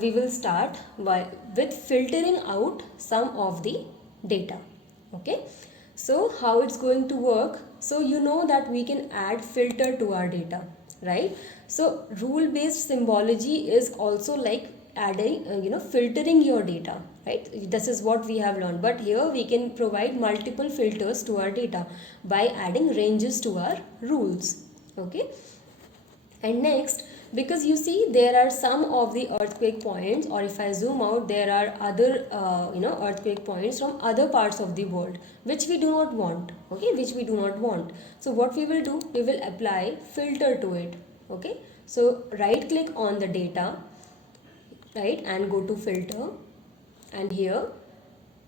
we will start with filtering out some of the data. Okay, so how it's going to work? So you know that we can add filter to our data, right? So rule based symbology is also like adding filtering your data, right? This is what we have learned, but here we can provide multiple filters to our data by adding ranges to our rules. Okay, and next, because you see there are some of the earthquake points, or if I zoom out, there are other earthquake points from other parts of the world which we do not want. Okay, which we do not want. So what we will do, we will apply filter to it. Okay, so right click on the data, right, and go to filter, and here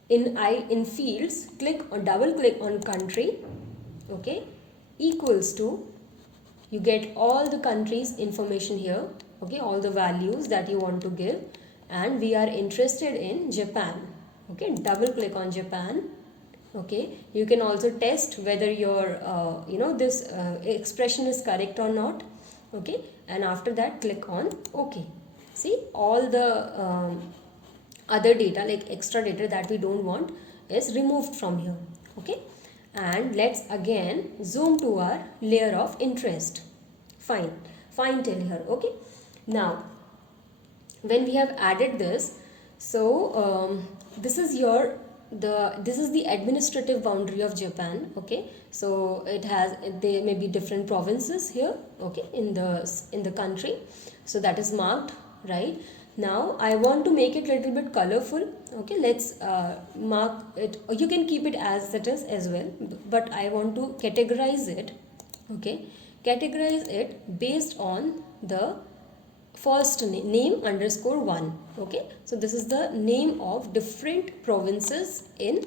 in fields, click on double click on country. Okay, equals to, you get all the countries information here. Okay, all the values that you want to give, and we are interested in Japan. Okay, double click on Japan. Okay, you can also test whether your this expression is correct or not. Okay, and after that click on OK. See, all the other data, like extra data that we don't want, is removed from here. Okay, and let's again zoom to our layer of interest. Fine till here. Okay, now when we have added this, so this is the administrative boundary of Japan. Okay, so there may be different provinces here, okay, in the country, so that is marked. Right now I want to make it a little bit colorful. Okay, let's mark it, or you can keep it as it is as well, but I want to categorize it. Okay, categorize it based on the first name underscore 1. Okay, so this is the name of different provinces in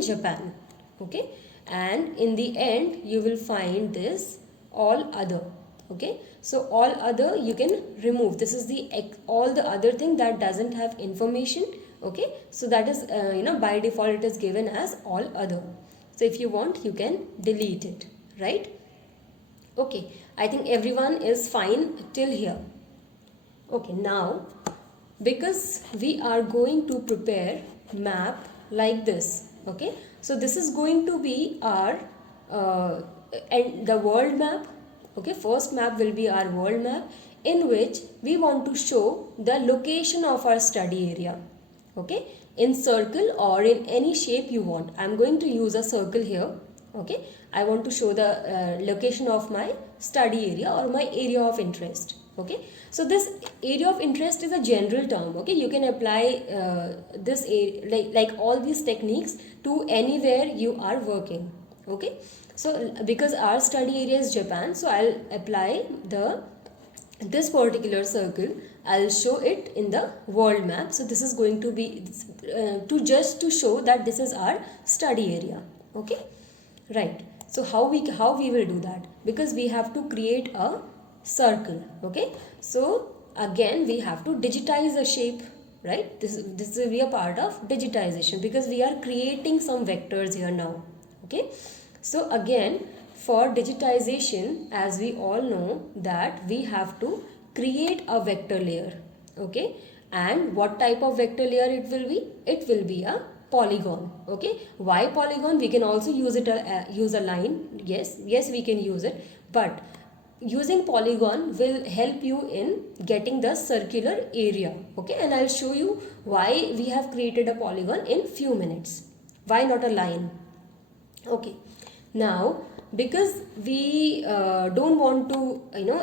Japan. Okay, and in the end you will find this all other. Okay, so all other you can remove. This is the all the other thing that doesn't have information. Okay, so that is by default it is given as all other. So if you want, you can delete it, right? Okay, I think everyone is fine till here. Okay, now because we are going to prepare map like this. Okay, so this is going to be our and the world map. Okay, first map will be our world map, in which we want to show the location of our study area. Okay, in circle or in any shape you want. I am going to use a circle here. Okay, I want to show the location of my study area or my area of interest. Okay, so this area of interest is a general term. Okay, you can apply this like all these techniques to anywhere you are working. Okay, so because our study area is Japan, so I'll apply this particular circle. I'll show it in the world map. So this is going to be to show that this is our study area. Okay, right. So how we will do that? Because we have to create a circle. Okay, so again we have to digitize a shape, right? This will be a part of digitization, because we are creating some vectors here now. Okay, so again for digitization, as we all know that we have to create a vector layer. Okay, and what type of vector layer it will be? It will be a polygon. Okay, why polygon? We can also use it use a line. Yes, we can use it, but using polygon will help you in getting the circular area. Okay, and I'll show you why we have created a polygon in few minutes. Why not a line? Okay, now because we don't want to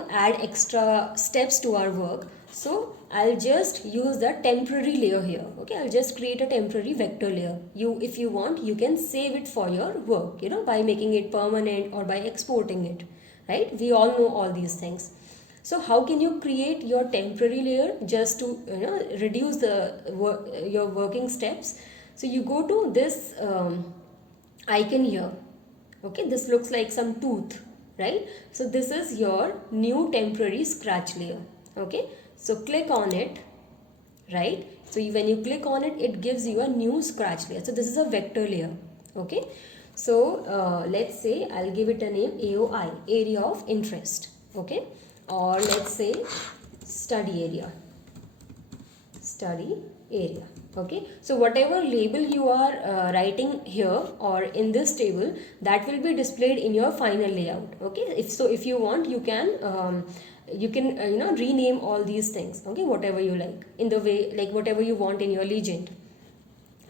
add extra steps to our work, so I'll just use the temporary layer here. Okay, I'll just create a temporary vector layer. If you want, you can save it for your work, by making it permanent or by exporting it, right? We all know all these things. So how can you create your temporary layer just to reduce your working steps? So you go to this icon here. Okay, this looks like some tooth, right? So this is your new temporary scratch layer. Okay, so click on it, right? So when you click on it, it gives you a new scratch layer. So this is a vector layer. Okay, so let's say I'll give it a name AOI, area of interest. Okay, or let's say study area. study area. Okay, so whatever label you are writing here or in this table, that will be displayed in your final layout. Okay, if you want, you can rename all these things. Okay, whatever you like, in the way, like whatever you want in your legend.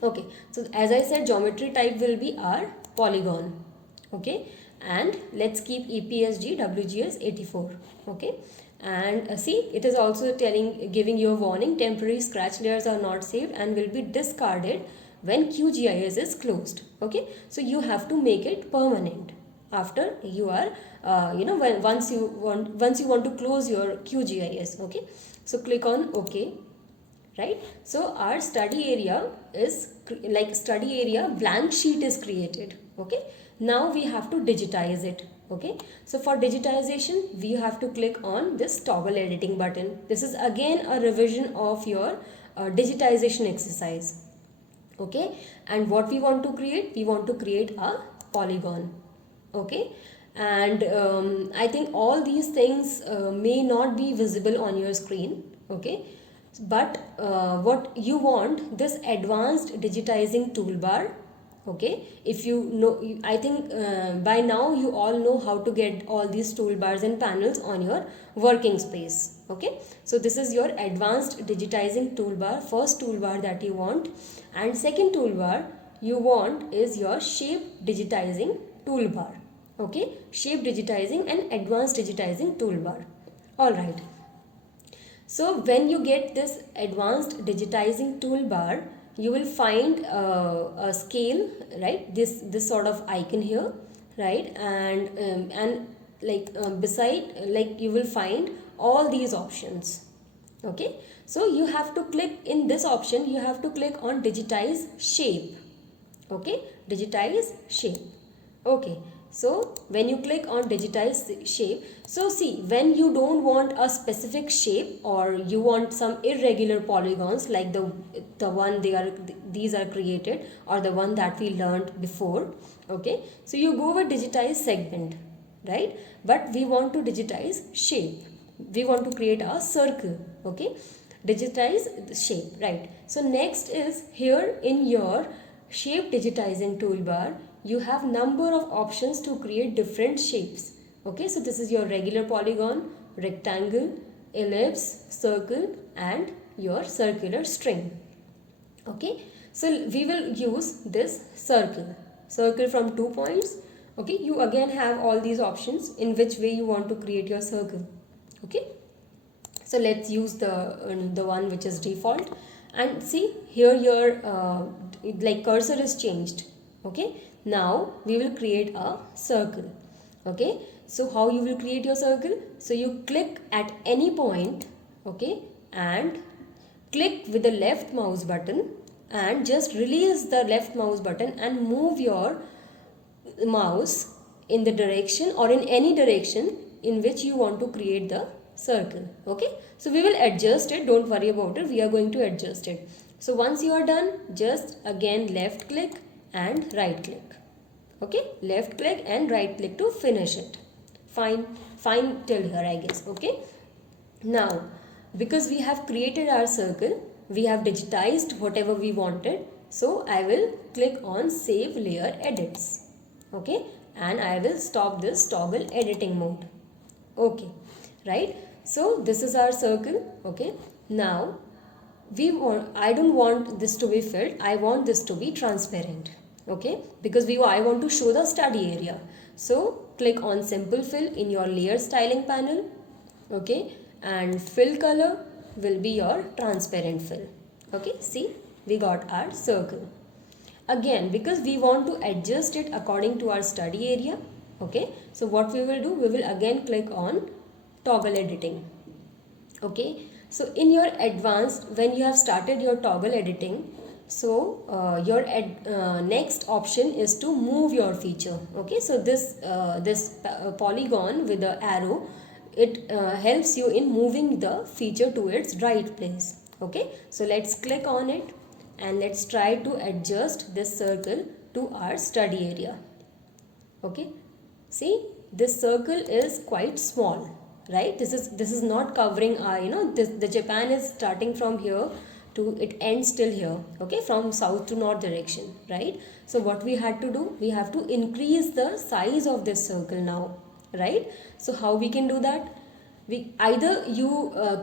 Okay, so as I said, geometry type will be our polygon. Okay, and let's keep EPSG WGS 84. Okay, and see, it is also giving you a warning: temporary scratch layers are not saved and will be discarded when QGIS is closed. Okay, so you have to make it permanent after you are once you want to close your QGIS. Okay, so click on OK. Right, so our study area is study area blank sheet is created. Okay, now we have to digitize it. Okay, so for digitization we have to click on this toggle editing button. This is again a revision of your digitization exercise. Okay, and what we want to create a polygon. Okay, and I think all these things may not be visible on your screen. Okay, but what you want, this advanced digitizing toolbar. Okay, if you know, I think by now you all know how to get all these toolbars and panels on your working space. Okay, so this is your advanced digitizing toolbar, first toolbar that you want. And second toolbar you want is your shape digitizing toolbar. Okay, shape digitizing and advanced digitizing toolbar. All right, so when you get this advanced digitizing toolbar, you will find a scale, right? This sort of icon here, right? And beside, you will find all these options. Okay, so you have to click in this option. You have to click on digitize shape. Okay, digitize shape. Okay, so when you click on digitize shape, so see, when you don't want a specific shape or you want some irregular polygons like the one these are created, or the one that we learned before. Okay, so you go with digitize segment, right? But we want to digitize shape. We want to create a circle. Okay, digitize the shape, right? So next is here in your shape digitizing toolbar, you have number of options to create different shapes. Okay, so this is your regular polygon, rectangle, ellipse, circle, and your circular string. Okay, so we will use this circle from 2 points. Okay, you again have all these options in which way you want to create your circle. Okay, so let's use the one which is default, and see here your cursor is changed. Okay, now we will create a circle. Okay, so how you will create your circle? So you click at any point. Okay, and click with the left mouse button and just release the left mouse button and move your mouse in the direction or in any direction in which you want to create the circle. Okay, so we will adjust it, don't worry about it, we are going to adjust it. So once you are done, just again left click and right click. Okay, left click and right click to finish it. Fine till here, I guess. Okay, now because we have created our circle, we have digitized whatever we wanted, so I will click on save layer edits. Okay, and I will stop this toggle editing mode. Okay, right, so this is our circle. Okay, now I don't want this to be filled, I want this to be transparent. Okay, because I want to show the study area. So click on simple fill in your layer styling panel. Okay, and fill color will be your transparent fill. Okay, see, we got our circle. Again, because we want to adjust it according to our study area. Okay, so what we will do, we will again click on toggle editing. Okay, so in your advanced, when you have started your toggle editing, so your next option is to move your feature. Okay, so this polygon with the arrow, it helps you in moving the feature to its right place. Okay, so let's click on it and let's try to adjust this circle to our study area. Okay, see, this circle is quite small, right? This is not covering our, the Japan is starting from here to, it ends till here, okay, from south to north direction, right? So what we had to do, we have to increase the size of this circle now, right? So how we can do that? We either you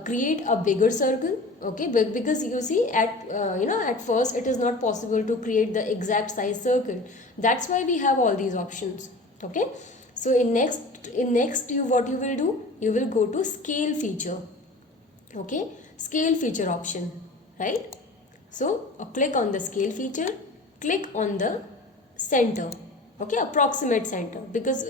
create a bigger circle, okay, because you see at at first it is not possible to create the exact size circle. That's why we have all these options, okay. So in next you, what you will do, you will go to scale feature, okay, scale feature option, right? So click on the scale feature, click on the center, okay, approximate center, because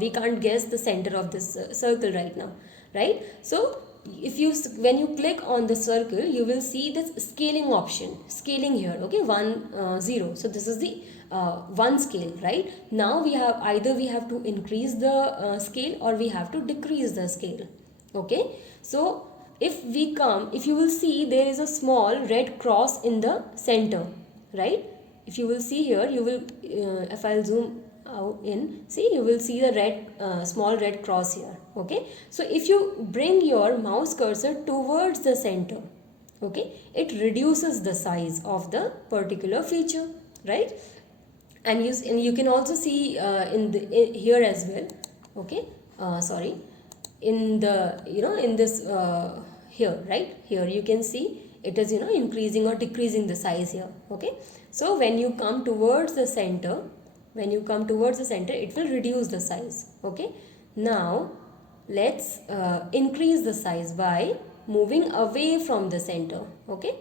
we can't guess the center of this circle right now, right? So if you, when you click on the circle, you will see this scaling option, scaling here, okay, 1 0. So this is the 1 scale, right? Now we have, either we have to increase the scale or we have to decrease the scale, okay. So if you will see, there is a small red cross in the center, right? If you will see here, you will if I'll zoom out in, see, you will see the red small red cross here, okay. So if you bring your mouse cursor towards the center, okay, it reduces the size of the particular feature, right? And you can also see here as well, okay, sorry, in the in this here, right here, you can see it is increasing or decreasing the size here, okay. So when you come towards the center, it will reduce the size, okay. Now let's increase the size by moving away from the center, okay.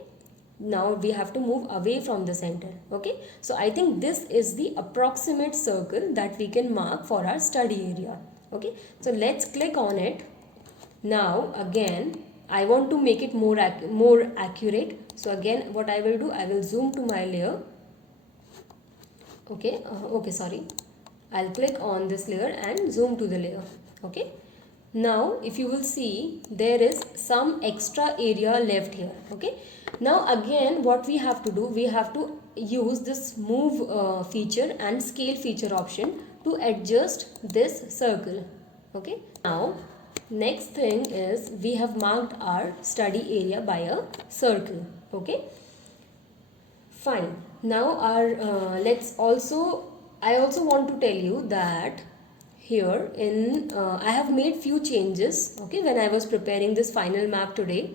Now we have to move away from the center, okay. So I think this is the approximate circle that we can mark for our study area, okay. So let's click on it. Now again, I want to make it more accurate. So again, what I will do, I will zoom to my layer, okay. Sorry, I'll click on this layer and zoom to the layer, okay. Now if you will see, there is some extra area left here, okay. Now again, what we have to do, we have to use this move feature and scale feature option to adjust this circle, okay. Now next thing is, we have marked our study area by a circle, okay. Fine. Now our I also want to tell you that here in I have made few changes, okay, when I was preparing this final map today.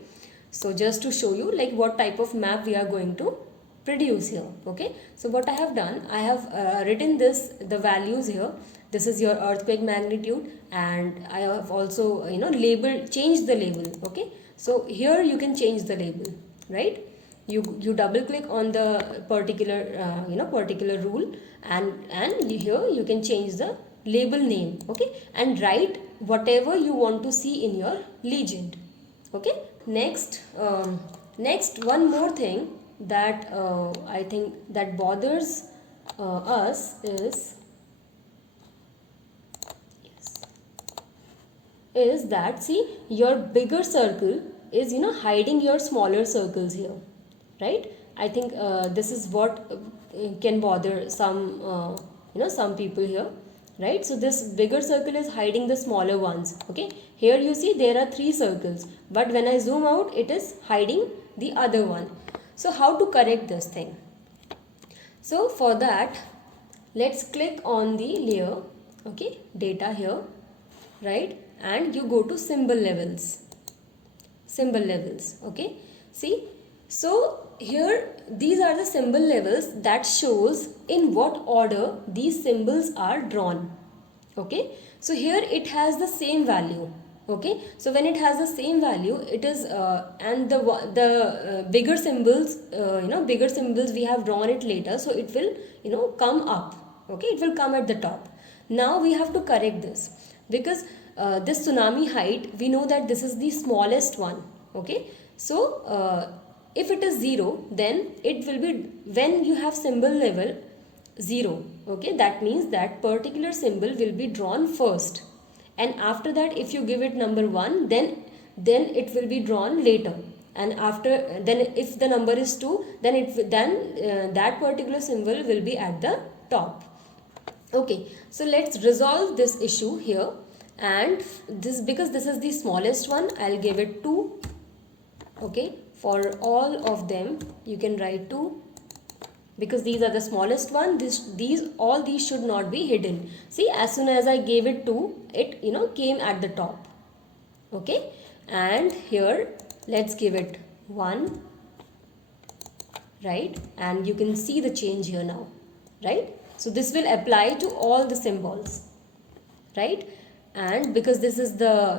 So just to show you like what type of map we are going to produce here, okay. So what I have done, I have written the values here. This is your earthquake magnitude, and I have also changed the label, okay. So here you can change the label, right? You double click on the particular rule, and here you can change the label name, okay, and write whatever you want to see in your legend, okay. Next one more thing that I think that bothers us is that, see, your bigger circle is hiding your smaller circles here, right? I think this is what can bother some some people here, right? So this bigger circle is hiding the smaller ones, okay. Here you see there are 3 circles, but when I zoom out, it is hiding the other one. So how to correct this thing? So for that, let's click on the layer, okay, data here, right, and you go to symbol levels, okay. See, so here these are the symbol levels that shows in what order these symbols are drawn, okay. So here it has the same value, okay. So when it has the same value, it is and the bigger symbols bigger symbols we have drawn it later, so it will come up, okay, it will come at the top. Now we have to correct this, because this tsunami height, we know that this is the smallest one, okay. So if it is 0, then it will be, when you have symbol level 0, okay, that means that particular symbol will be drawn first, and after that if you give it number 1, then it will be drawn later, and after then if the number is 2, then that particular symbol will be at the top, okay. So let's resolve this issue here, and this, because this is the smallest one, I'll give it 2, okay. for all of them you can write 2, because these are the smallest one. All these should not be hidden. See, as soon as I gave it 2, it came at the top. Okay, and here let's give it 1, right? And you can see the change here now, right? So this will apply to all the symbols, right? And because this is the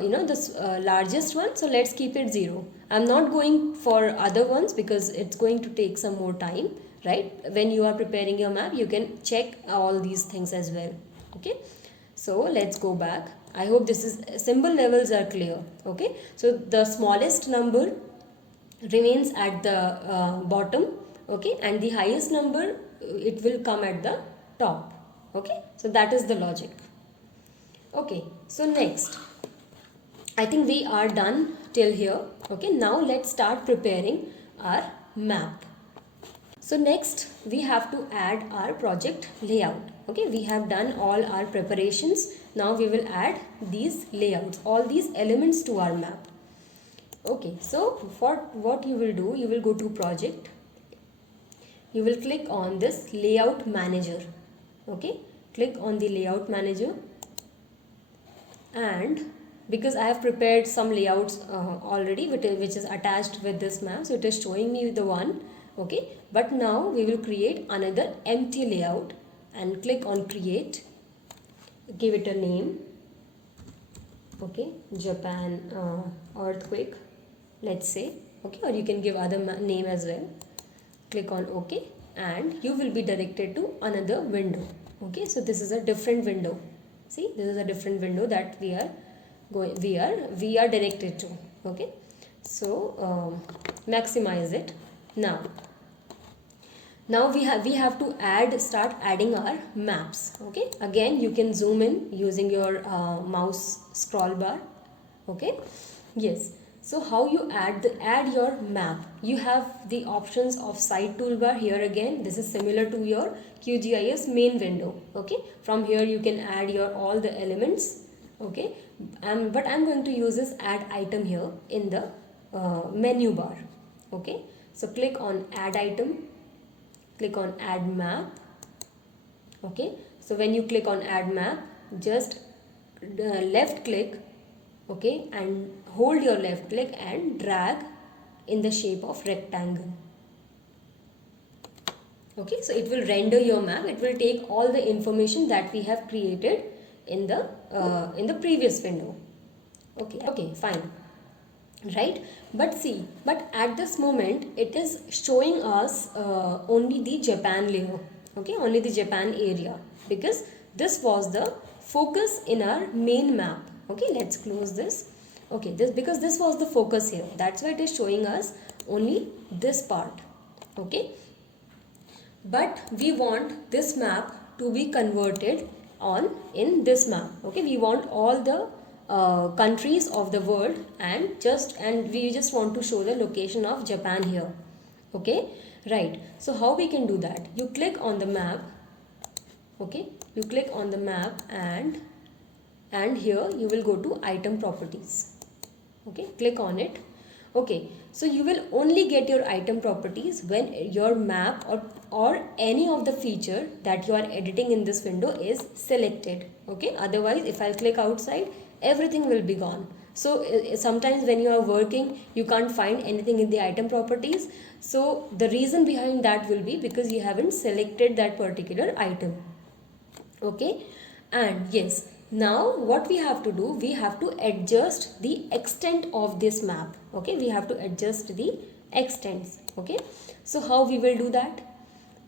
largest one, so let's keep it 0. I'm not going for other ones because it's going to take some more time, right? When you are preparing your map, you can check all these things as well. Okay, so let's go back. I hope this is symbol levels are clear. Okay, so the smallest number remains at the bottom, okay, and the highest number it will come at the top. Okay, so that is the logic. Okay, so next, I think we are done till here. Okay, now let's start preparing our map. So next we have to add our project layout. Okay, we have done all our preparations. Now we will add these layouts, all these elements to our map. Okay, so for what you will do, you will go to project, you will click on this layout manager. Okay, click on the layout manager, and because I have prepared some layouts already which is attached with this map, so it is showing me the one. Okay, but now we will create another empty layout and click on create, give it a name. Okay, Japan earthquake, let's say. Okay, or you can give other name as well. Click on OK, and you will be directed to another window. Okay, so this is a different window. See, this is a different window that we are directed to. Okay, so maximize it. Now we have to start adding our maps. Okay, again you can zoom in using your mouse scroll bar. Okay, yes. So how you add your map? You have the options of side toolbar here again. This is similar to your QGIS main window. Okay, from here you can add your all the elements. Okay, but I'm going to use this add item here in the menu bar. Okay, so click on add item, click on add map. Okay, so when you click on add map, just left click, okay, and hold your left click and drag in the shape of rectangle. Okay, so it will render your map. It will take all the information that we have created in the previous window. Okay, fine, right? But at this moment it is showing us only the Japan layer. Okay, only the Japan area, because this was the focus in our main map. Okay, let's close this. Okay, because this was the focus here, that's why it is showing us only this part. Okay, but we want this map to be converted in this map. Okay, we want all the countries of the world, and we just want to show the location of Japan here. Okay, right. So how we can do that? You click on the map. Okay, you click on the map, and here you will go to item properties. Okay, click on it. Okay, so you will only get your item properties when your map or any of the feature that you are editing in this window is selected. Okay, otherwise if I click outside, everything will be gone. So sometimes when you are working, you can't find anything in the item properties. So the reason behind that will be because you haven't selected that particular item. Okay, and yes, now what we have to do, we have to adjust the extent of this map. Okay, we have to adjust the extents. Okay, so how we will do that?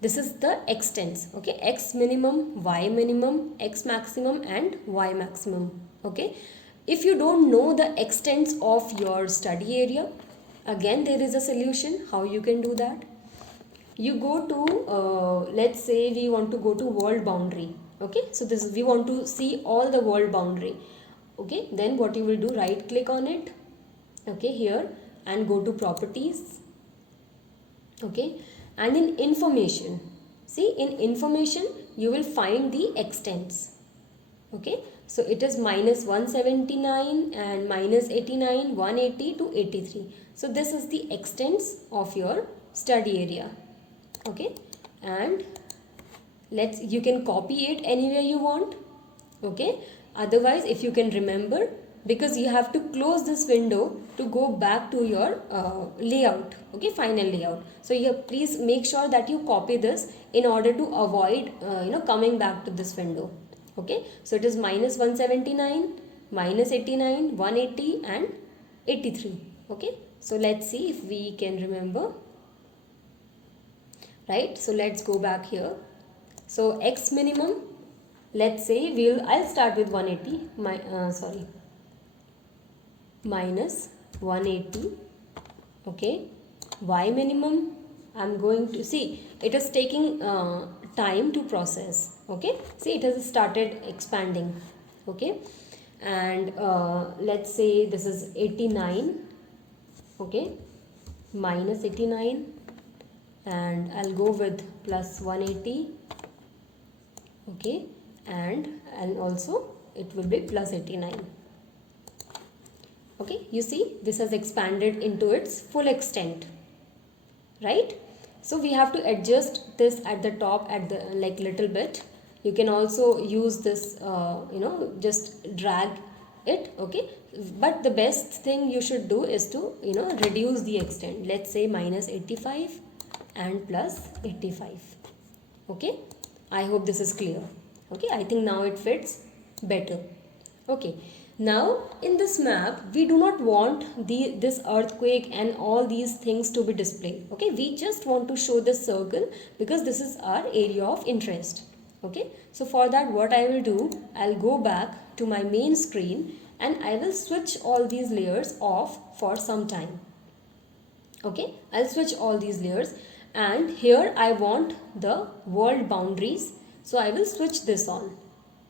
This is the extents. Okay, x minimum, y minimum, x maximum and y maximum. Okay, if you don't know the extents of your study area, again there is a solution how you can do that. You go to let's say we want to go to world boundary. Okay, so we want to see all the world boundary. Okay, then what you will do, right click on it. Okay, here, and go to properties. Okay, and in information, see, in information you will find the extents. Okay, so it is -179 and -89, 180 to 83. So this is the extents of your study area. Okay, and you can copy it anywhere you want. Okay, otherwise if you can remember, because you have to close this window to go back to your layout, okay, final layout. So you please make sure that you copy this in order to avoid coming back to this window. Okay, so it is minus 179, minus 89, 180 and 83. Okay, so let's see if we can remember. Right, so let's go back here. So x minimum, let's say I'll start with 180, minus 180. Okay, y minimum, I'm going to see it is taking time to process. Okay, see it has started expanding. Okay, and let's say this is 89. Okay, minus 89, and I'll go with plus 180. Okay, and also it will be plus 89. Okay, you see this has expanded into its full extent, right? So we have to adjust this at the top at the little bit. You can also use this just drag it. Okay, but the best thing you should do is to reduce the extent. Let's say minus 85 and plus 85. Okay, I hope this is clear. Okay, I think now it fits better. Okay, now in this map we do not want this earthquake and all these things to be displayed. Okay, we just want to show this circle because this is our area of interest. Okay, so for that what I will do, I'll go back to my main screen and I will switch all these layers off for some time. Okay, I'll switch all these layers, and here I want the world boundaries, so I will switch this on.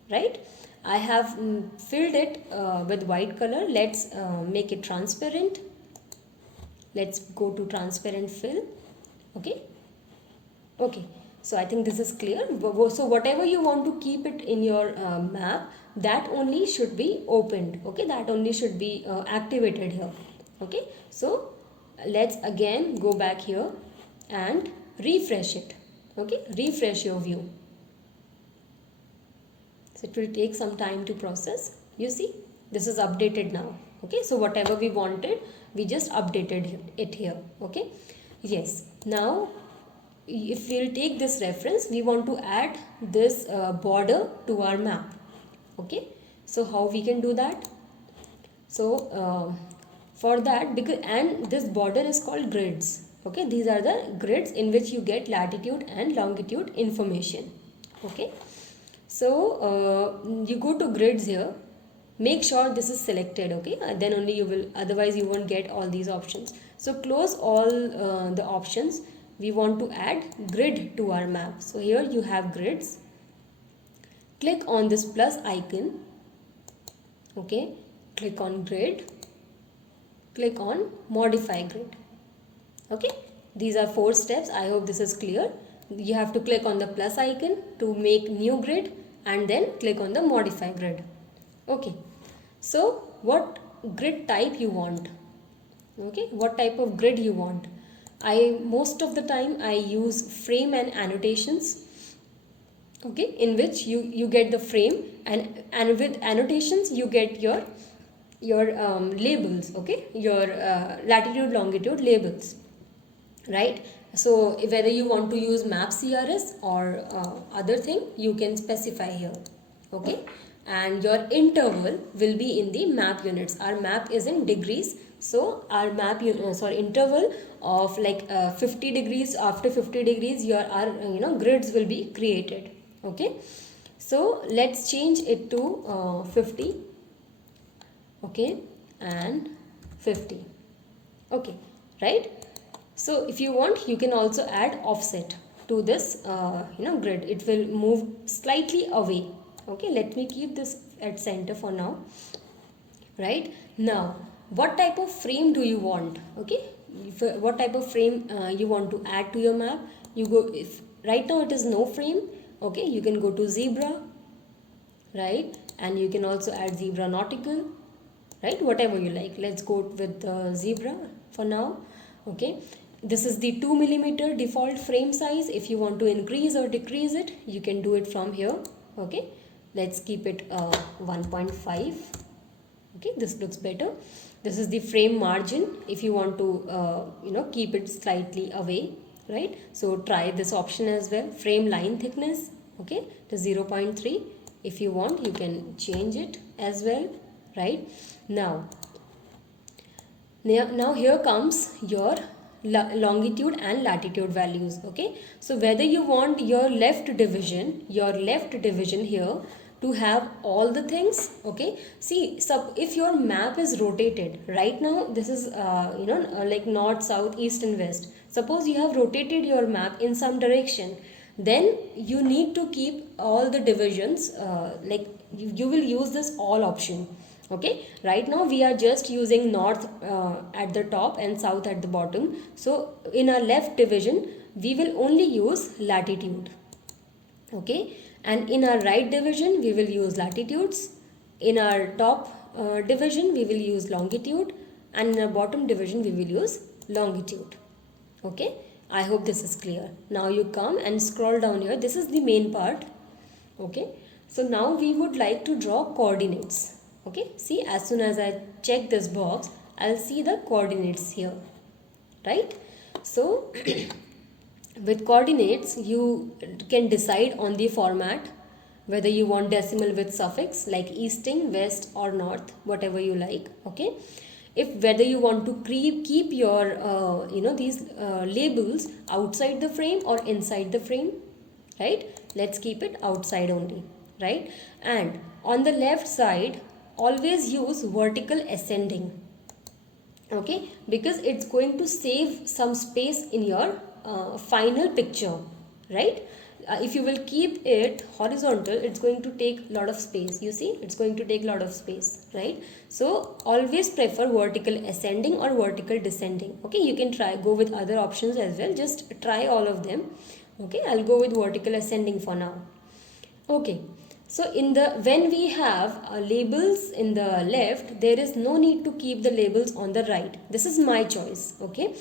Right, I have filled it with white color. Let's make it transparent. Let's go to transparent fill. Okay, so I think this is clear. So whatever you want to keep it in your map, that only should be opened. Okay, that only should be activated here. Okay, so let's again go back here and refresh it. Okay, refresh your view. So it will take some time to process. You see, this is updated now. Okay, so whatever we wanted, we just updated it here. Okay, yes. Now if we'll take this reference, we want to add this border to our map. Okay, so how we can do that? So for that, and this border is called grids. Okay, these are the grids in which you get latitude and longitude information. Okay, so you go to grids here, make sure this is selected. Okay, then only you will, otherwise you won't get all these options. So close all the options. We want to add grid to our map. So here you have grids. Click on this plus icon. Okay, click on grid. Click on modify grid. Okay, these are 4 steps. I hope this is clear. You have to click on the plus icon to make new grid and then click on the modify grid. Okay, so what grid type you want? Okay, what type of grid you want? Most of the time I use frame and annotations. Okay, in which you get the frame, and with annotations you get your labels. Okay, your latitude longitude labels, right? So whether you want to use map CRS or other thing, you can specify here. Okay, and your interval will be in the map units. Our map is in degrees, so our map interval of 50 degrees. After 50 degrees our grids will be created. Okay, so let's change it to 50. Okay, and 50. Okay, right? So if you want, you can also add offset to this grid. It will move slightly away. Okay, let me keep this at center for now. Right, now what type of frame do you want? Okay, what type of frame you want to add to your map? You go, if right now it is no frame, okay, you can go to zebra, right? And you can also add zebra nautical, right? Whatever you like. Let's go with zebra. for now. Okay, this is the 2 millimeter default frame size. If you want to increase or decrease it, you can do it from here. Okay, let's keep it 1.5. Okay, this looks better. This is the frame margin. If you want to keep it slightly away, right? So try this option as well. Frame line thickness, okay, to 0.3. If you want, you can change it as well, right? Now here comes your longitude and latitude values. Okay, so whether you want your left division here to have all the things. Okay, see, if your map is rotated right now, this is like north, south, east and west. Suppose you have rotated your map in some direction, then you need to keep all the divisions, like you will use this all option. Okay, right now we are just using north at the top and south at the bottom. So in our left division we will only use latitude. Okay, and in our right division we will use latitudes. In our top division we will use longitude, and in our bottom division we will use longitude. Okay, I hope this is clear. Now you come and scroll down here. This is the main part. Okay, so now we would like to draw coordinates. Okay, see, as soon as I check this box, I'll see the coordinates here, right? So with coordinates you can decide on the format, whether you want decimal with suffix like easting, west or north, whatever you like. Okay, if whether you want to keep your these labels outside the frame or inside the frame, right? Let's keep it outside only, right? And on the left side, always use vertical ascending. Okay, because it's going to save some space in your final picture, right? If you will keep it horizontal, it's going to take a lot of space. You see, it's going to take a lot of space, right? So always prefer vertical ascending or vertical descending. Okay, you can go with other options as well. Just try all of them. Okay, I'll go with vertical ascending for now. Okay, so when we have labels in the left, there is no need to keep the labels on the right. This is my choice. Okay,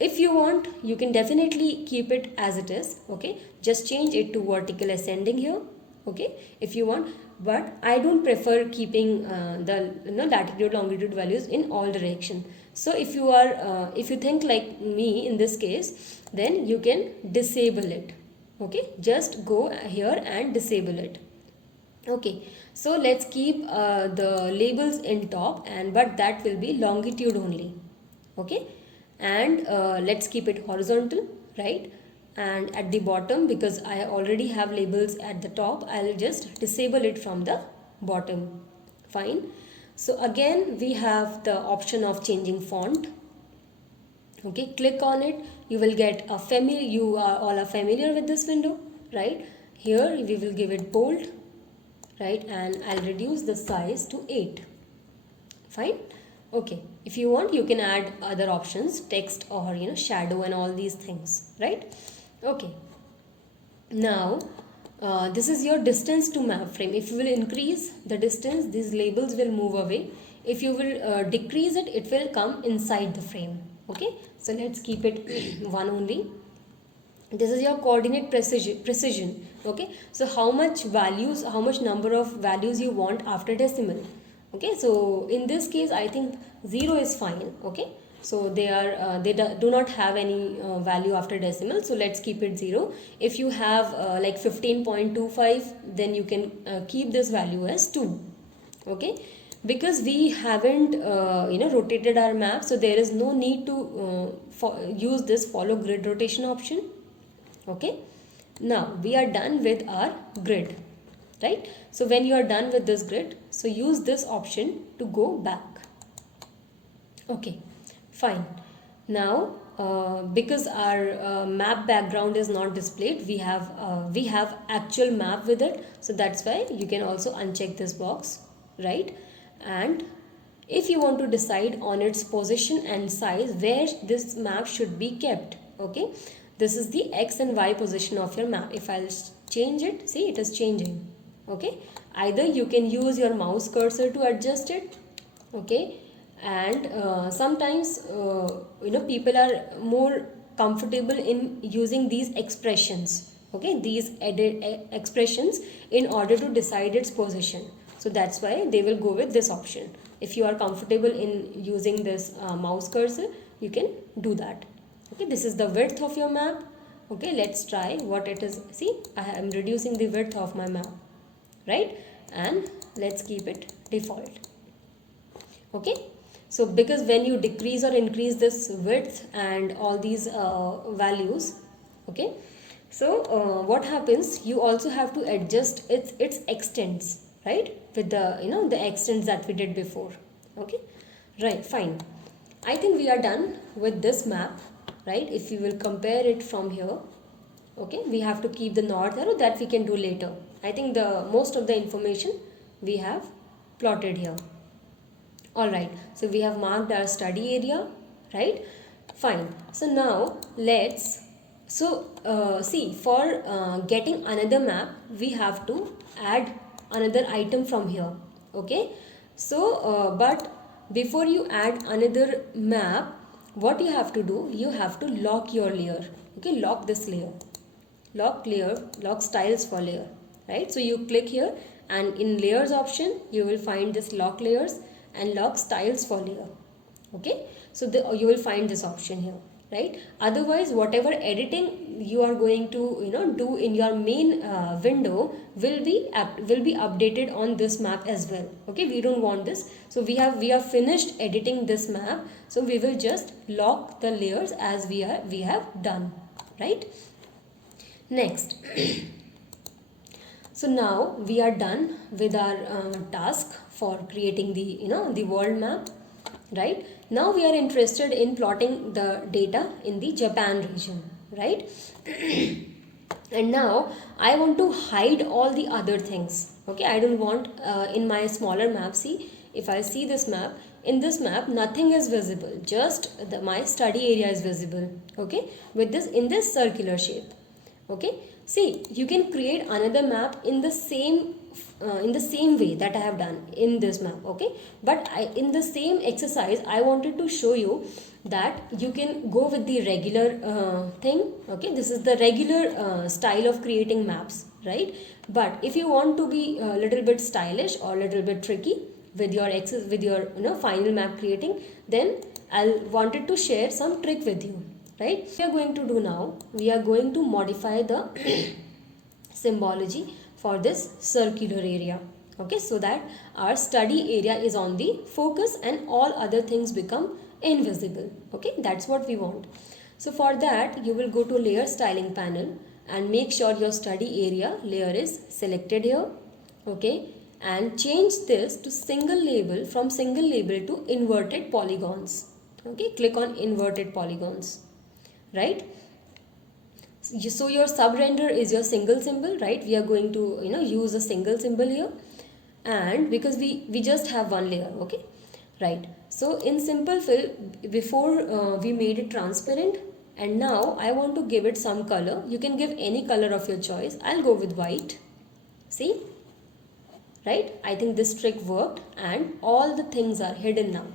if you want, you can definitely keep it as it is. Okay, just change it to vertical ascending here. Okay, if you want, but I don't prefer keeping the latitude longitude values in all direction. So if you think like me in this case, then you can disable it. Okay, just go here and disable it. Okay, so let's keep the labels in top, but that will be longitude only. Okay, and let's keep it horizontal, right? And at the bottom, because I already have labels at the top, I'll just disable it from the bottom. Fine. So again we have the option of changing font. Okay, click on it. You will get you all are familiar with this window, right? Here we will give it bold, right? And I'll reduce the size to 8. Fine. Okay, if you want, you can add other options, text or shadow and all these things, right? Okay, now this is your distance to map frame. If you will increase the distance, these labels will move away. If you will decrease it, it will come inside the frame. Okay, so let's keep it 1 only. This is your coordinate precision. Okay, so how much number of values you want after decimal. Okay, so in this case I think 0 is fine. Okay, so they do not have any value after decimal, so let's keep it 0. If you have like 15.25, then you can keep this value as 2. Okay, because we haven't rotated our map, so there is no need to use this follow grid rotation option. Okay, now we are done with our grid, right? So when you are done with this grid, so use this option to go back. Okay, fine. Now because our map background is not displayed, we have actual map with it, so that's why you can also uncheck this box, right? And if you want to decide on its position and size where this map should be kept, okay, this is the X and Y position of your map. If I'll change it, see, it is changing. Okay, either you can use your mouse cursor to adjust it, okay, and sometimes people are more comfortable in using these expressions, okay, these expressions in order to decide its position. So that's why they will go with this option. If you are comfortable in using this mouse cursor, you can do that. Okay, this is the width of your map. Okay, let's try what it is. See, I am reducing the width of my map, right? And let's keep it default. Okay, so because when you decrease or increase this width and all these values, okay, so what happens, you also have to adjust its extents, right, with the the extents that we did before. Okay, right, fine. I think we are done with this map, right? If we will compare it from here, okay, we have to keep the north arrow, that we can do later. I think the most of the information we have plotted here. Alright, so we have marked our study area, right? Fine. So now let's, see, for getting another map, we have to add another item from here, okay? So, but before you add another map, what you have to do, you have to lock your layer, okay? Lock this layer, lock layer, lock styles for layer, right? So you click here, and in layers option you will find this lock layers and lock styles for layer. Okay, so you will find this option here, right? Otherwise, whatever editing you are going to do in your main window will be updated on this map as well. Okay, we don't want this, so we have finished editing this map, so we will just lock the layers as we have done, right? Next, so now we are done with our task for creating the world map, right? Now we are interested in plotting the data in the Japan region, right? And now I want to hide all the other things. Okay, I don't want in my smaller map. See, if I see this map, in this map nothing is visible, just my study area is visible. Okay, with this in this circular shape. Okay, see, you can create another map in the same way that I have done in this map. Okay, but in the same exercise I wanted to show you that you can go with the regular thing. Okay, this is the regular style of creating maps, right? But if you want to be a little bit stylish or a little bit tricky with your final map creating, then I wanted to share some trick with you, right? We are going to do now, we are going to modify the symbology for this circular area. Okay, so that our study area is on the focus and all other things become invisible. Okay, that's what we want. So for that, you will go to layer styling panel and make sure your study area layer is selected here. Okay, and change this to single label, from single label to inverted polygons. Okay, click on inverted polygons, right? So your sub render is your single symbol, right? We are going to use a single symbol here, and because we just have one layer. Okay, right? So in simple fill, before we made it transparent, and now I want to give it some color. You can give any color of your choice. I'll go with white. See, right? I think this trick worked, and all the things are hidden now,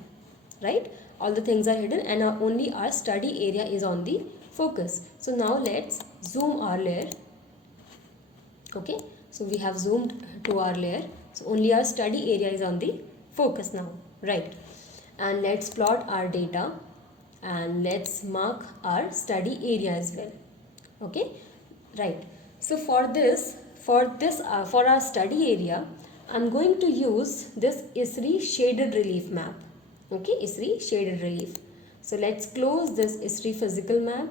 right? All the things are hidden, and only our study area is on the focus. So now let's zoom our layer. Okay, so we have zoomed to our layer, so only our study area is on the focus now, right? And let's plot our data, and let's mark our study area as well. Okay, right? So for our study area, I'm going to use this ISRI shaded relief map. Okay, ISRI shaded relief. So let's close this ISRI physical map,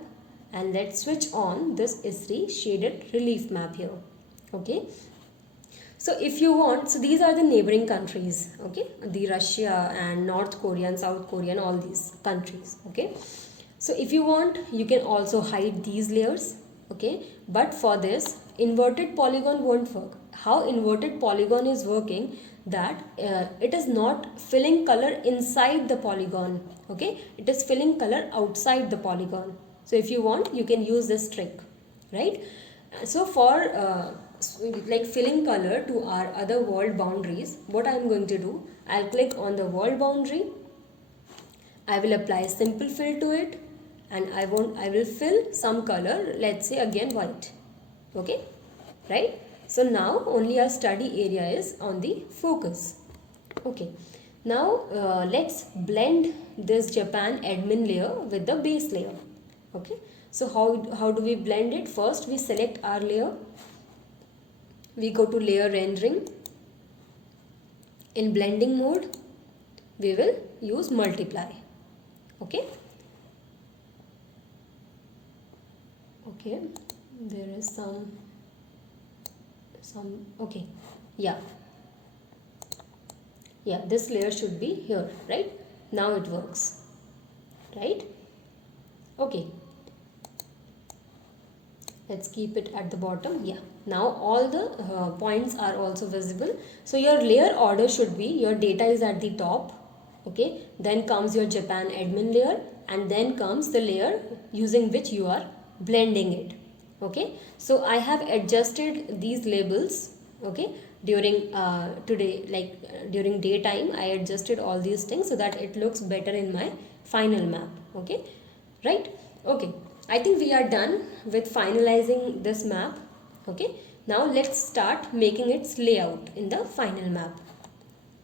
and let's switch on this ISRI shaded relief map here. Okay, so if you want, so these are the neighboring countries. Okay, the Russia and North Korea and South Korea and all these countries. Okay, so if you want, you can also hide these layers. Okay, but for this, inverted polygon won't work. How inverted polygon is working, that it is not filling color inside the polygon. Okay, it is filling color outside the polygon. So if you want, you can use this trick, right? So for like filling color to our other world boundaries, what I am going to do, I'll click on the world boundary, I will apply simple fill to it, and I will fill some color, let's say again white. Okay, right? So now only our study area is on the focus. Okay, now let's blend this Japan admin layer with the base layer. Okay, so how do we blend it? First we select our layer, we go to layer rendering. In blending mode we will use multiply. Okay, okay, there is some okay, yeah, this layer should be here, right? Now it works, right? Okay, let's keep it at the bottom. Yeah, now all the points are also visible. So your layer order should be, your data is at the top, okay, then comes your Japan admin layer, and then comes the layer using which you are blending it. Okay, so I have adjusted these labels, okay, during during daytime I adjusted all these things so that it looks better in my final map. Okay, right? Okay, I think we are done with finalizing this map. Okay, now let's start making its layout in the final map.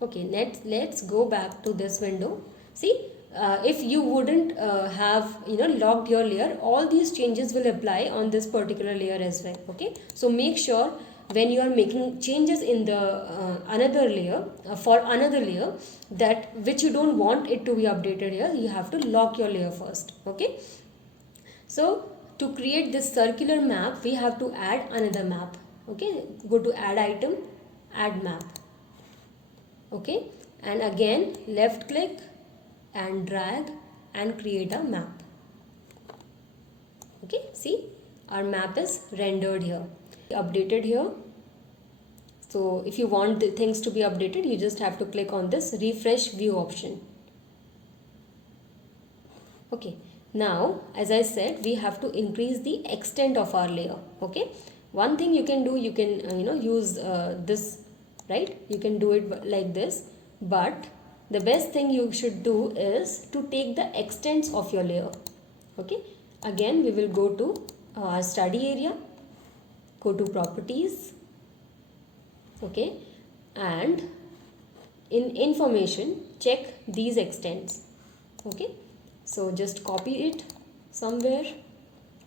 Okay, let's go back to this window. See, if you wouldn't have locked your layer, all these changes will apply on this particular layer as well. Okay, so make sure when you are making changes in the another layer, for another layer, that which you don't want it to be updated here, you have to lock your layer first. Okay, so to create this circular map we have to add another map. Okay, go to add item, add map. Okay, and again left click and drag and create a map. Okay, see, our map is rendered here, updated here. So if you want the things to be updated, you just have to click on this refresh view option. Okay, now as I said, we have to increase the extent of our layer. Okay, one thing you can do, you can use this, right? You can do it like this, but the best thing you should do is to take the extents of your layer. Okay, again we will go to our study area, go to properties. Okay, and in information check these extents. Okay, so just copy it somewhere.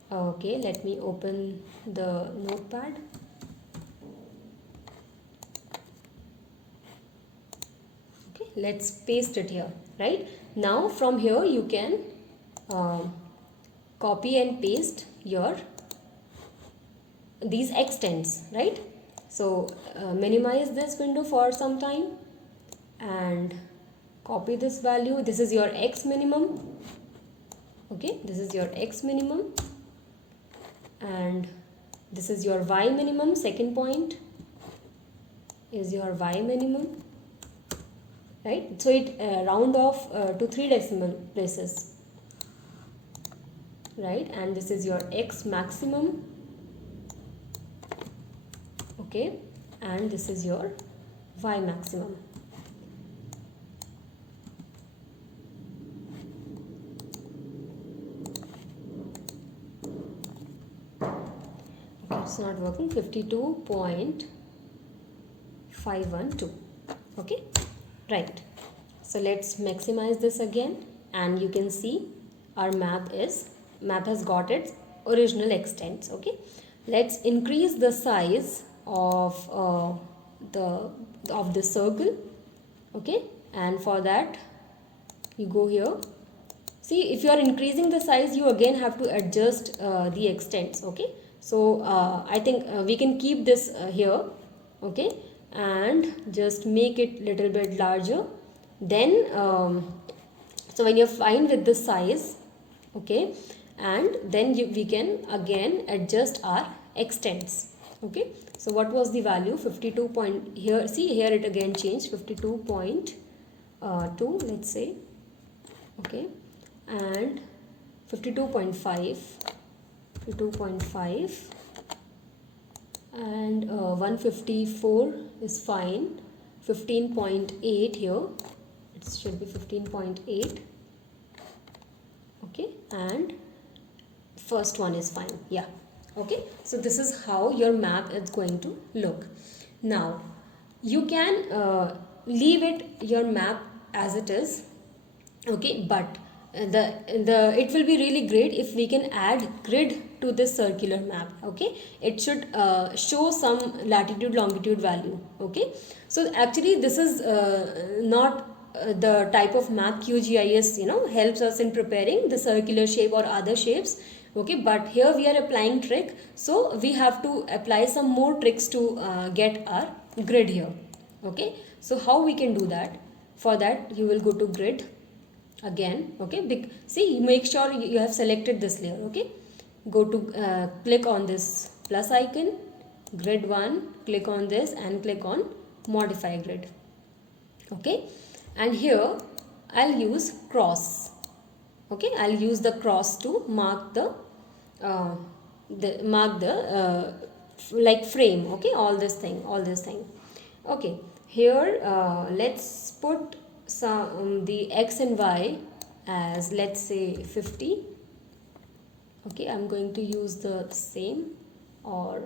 Okay, let me open the notepad. Okay, let's paste it here. Right now from here you can copy and paste your these extents, right? So minimize this window for some time and copy this value. This is your x minimum. Okay, this is your x minimum, and this is your y minimum. Second point is your y minimum, right? So it round off to 3 decimal places, right? And this is your x maximum. Okay, and this is your y maximum. Okay, it's not working. 52.512. Okay, right. So let's maximize this again, and you can see our map has got its original extents. Okay, let's increase the size of the circle. Okay, and for that you go here. See, if you are increasing the size, you again have to adjust the extents. Okay, so I think we can keep this here. Okay, and just make it little bit larger. Then so when you're fine with the size, okay, and then we can again adjust our extents. Okay, so what was the value? 52 point, here, see here it again changed, 52.2, let's say. Okay, and 52.5, 52.5, and 154 is fine. 15.8 here, it should be 15.8. and first one is fine. Yeah, okay. So this is how your map is going to look. Now you can leave it your map as it is, okay, but the it will be really great if we can add grid to this circular map. Okay, it should show some latitude longitude value. Okay, so actually this is not the type of map QGIS helps us in preparing the circular shape or other shapes. Okay, but here we are applying trick, so we have to apply some more tricks to get our grid here. Okay, so how we can do that? For that you will go to grid again. Okay, see, make sure you have selected this layer. Okay, go to click on this plus icon, grid 1, click on this and click on modify grid. Okay, and here I'll use cross. Okay, I'll use the cross to mark the like frame. Okay, all this thing. Okay, here let's put some the x and y as, let's say, 50. Okay, I'm going to use the same, or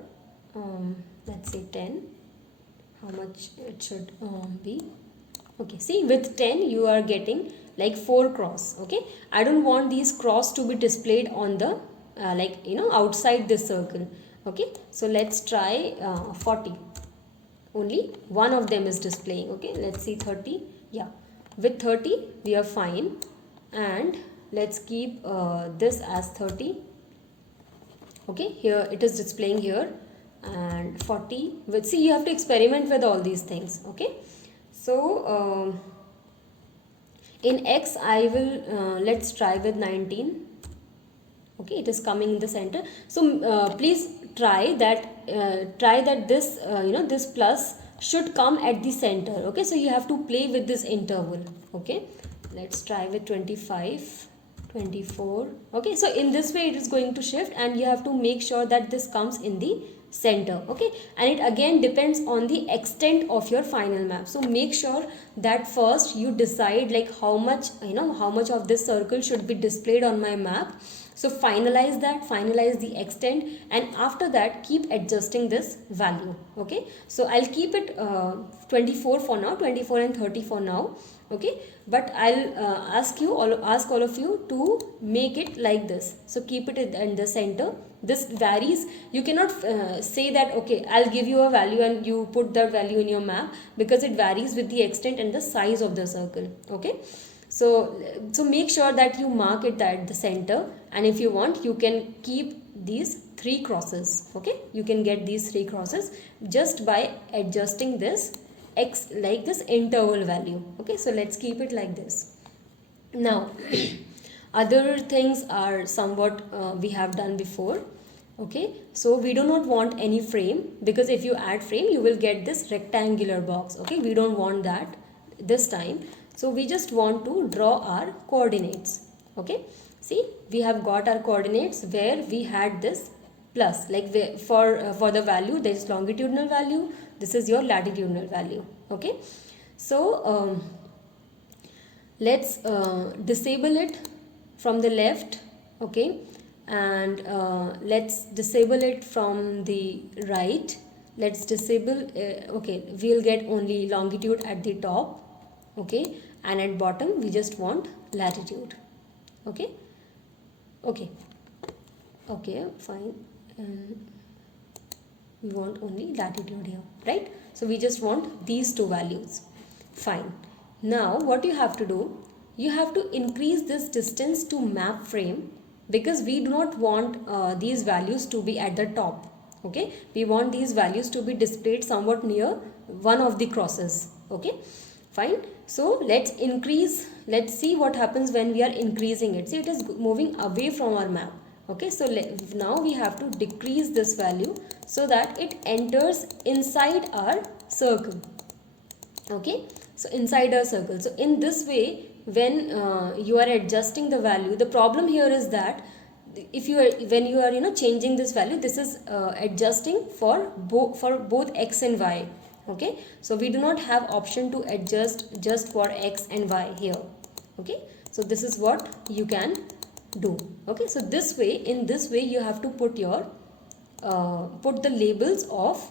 let's say 10. How much it should be? Okay, see, with 10 you are getting like 4 cross. Okay, I don't want these cross to be displayed on the outside this circle. Okay, so let's try 40. Only one of them is displaying. Okay, let's see 30. Yeah, with 30 we are fine, and let's keep this as 30. Okay, here it is displaying here, and 40 with, see, you have to experiment with all these things. Okay, so in x I will let's try with 19. Okay, it is coming in the center. So please try that this this plus should come at the center. Okay, so you have to play with this interval. Okay, let's try with 25, 24. Okay, so in this way it is going to shift, and you have to make sure that this comes in the center. Okay, and it again depends on the extent of your final map. So make sure that first you decide like how much of this circle should be displayed on my map. So finalize the extent, and after that keep adjusting this value. Okay, so I'll keep it 24 for now, 24 and 30 for now. Okay, but I'll ask all of you to make it like this. So keep it in the center. This varies. You cannot say that okay, I'll give you a value and you put that value in your map, because it varies with the extent and the size of the circle. Okay, so make sure that you mark it at the center, and if you want you can keep these 3 crosses. Okay, you can get these 3 crosses just by adjusting this x, like this interval value. Okay, so let's keep it like this. Now other things are somewhat we have done before. Okay, so we do not want any frame, because if you add frame you will get this rectangular box. Okay, we don't want that this time. So we just want to draw our coordinates. Okay, see, we have got our coordinates where we had this plus, like for the value there is longitudinal value, this is your latitudinal value. Okay, so let's disable it from the left. Okay, and let's disable it from the right. Let's disable okay, we'll get only longitude at the top. Okay, and at bottom we just want latitude. Okay, fine, and we want only latitude here, right? So we just want these 2 values. Fine. Now what you have to do, you have to increase this distance to map frame, because we do not want these values to be at the top. Okay, we want these values to be displayed somewhat near one of the crosses. Okay, fine. So let's increase, let's see what happens when we are increasing it. See, it is moving away from our map. Okay, so now we have to decrease this value so that it enters inside our circle. Okay, so inside our circle. So in this way, when you are adjusting the value, the problem here is that if you are, when you are changing this value, this is adjusting for both x and y. Okay, so we do not have option to adjust just for x and y here. Okay, so this is what you can do. Okay, so in this way you have to put your put the labels of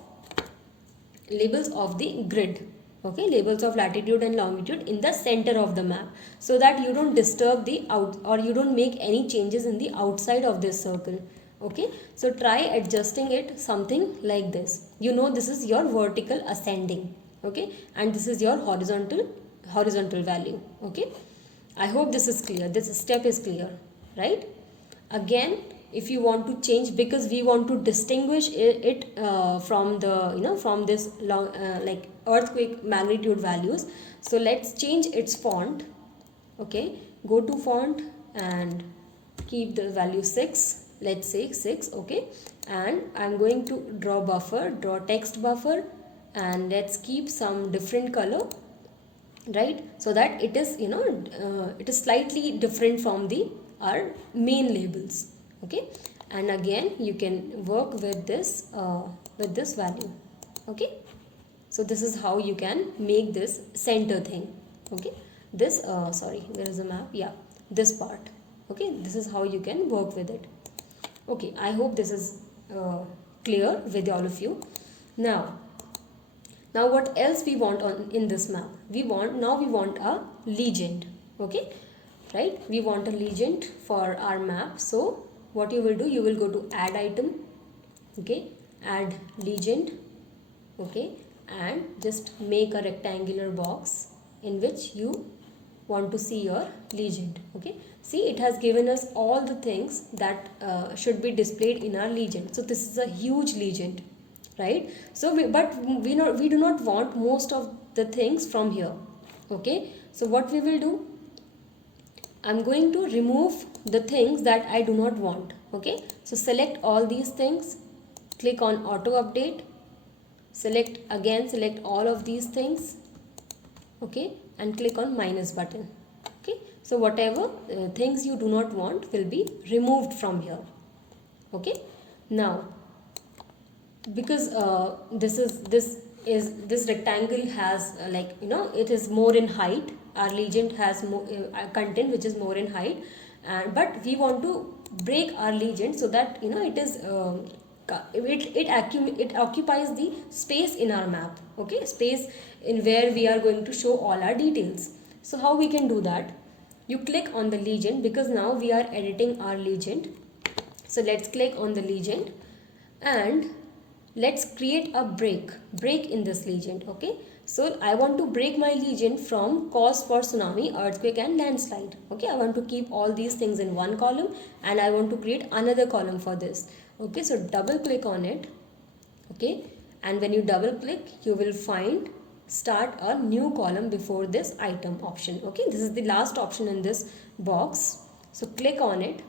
the grid, okay, labels of latitude and longitude in the center of the map, so that you don't disturb the out, or you don't make any changes in the outside of this circle. Okay, so try adjusting it something like this. You know, this is your vertical ascending, okay, and this is your horizontal value. Okay, I hope this is clear, this step is clear, right? Again, if you want to change, because we want to distinguish it from the from this long like earthquake magnitude values, so let's change its font. Okay, go to font and keep the value 6, let's say 6. Okay, and I'm going to draw text buffer, and let's keep some different color, right, so that it is it is slightly different from the our main labels. Okay, and again you can work with this value. Okay, so this is how you can make this center thing. Okay, this sorry, there is a map, yeah, this part. Okay, this is how you can work with it. Okay, I hope this is clear with all of you. Now what else we want in this map? We want a legend. Okay, right, we want a legend for our map. So what you will do, you will go to add item, okay, add legend, okay, and just make a rectangular box in which you want to see your legend. Okay, see, it has given us all the things that should be displayed in our legend. So this is a huge legend, right? So we do not want most of the things from here. Okay, so what we will do, I'm going to remove the things that I do not want. Okay, so select all these things, click on auto update, select all of these things, okay, and click on minus button. Okay, so whatever things you do not want will be removed from here. Okay, now because this rectangle has it is more in height, our legend has more content which is more in height, but we want to break our legend so that it is it occupies the space in our map. Okay, space in where we are going to show all our details. So how we can do that? You click on the legend, because now we are editing our legend. So let's click on the legend and let's create a break in this legend. Okay, so I want to break my legend from cause for tsunami, earthquake and landslide. Okay, I want to keep all these things in one column, and I want to create another column for this. Okay, so double click on it. Okay, and when you double click, you will find start a new column before this item option. Okay, this is the last option in this box. So click on it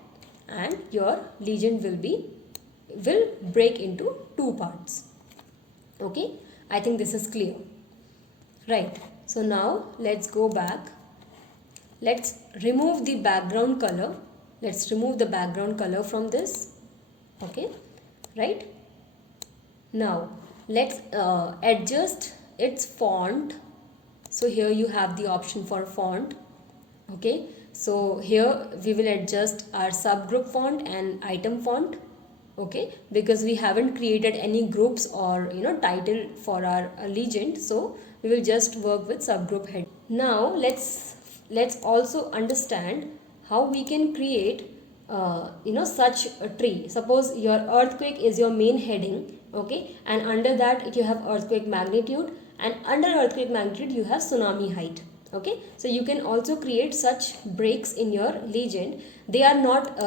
and your legend will break into two parts. Okay, I think this is clear, right? So now let's go back. Let's remove the background color. Let's remove the background color from this. Okay, right? Now let's adjust its font. So here you have the option for font. Okay, so here we will adjust our subgroup font and item font. Okay, because we haven't created any groups or title for our legend, so we will just work with subgroup head. Now let's also understand how we can create such a tree. Suppose your earthquake is your main heading, okay, and under that you have earthquake magnitude, and under earthquake magnitude you have tsunami height. Okay, so you can also create such breaks in your legend. They are not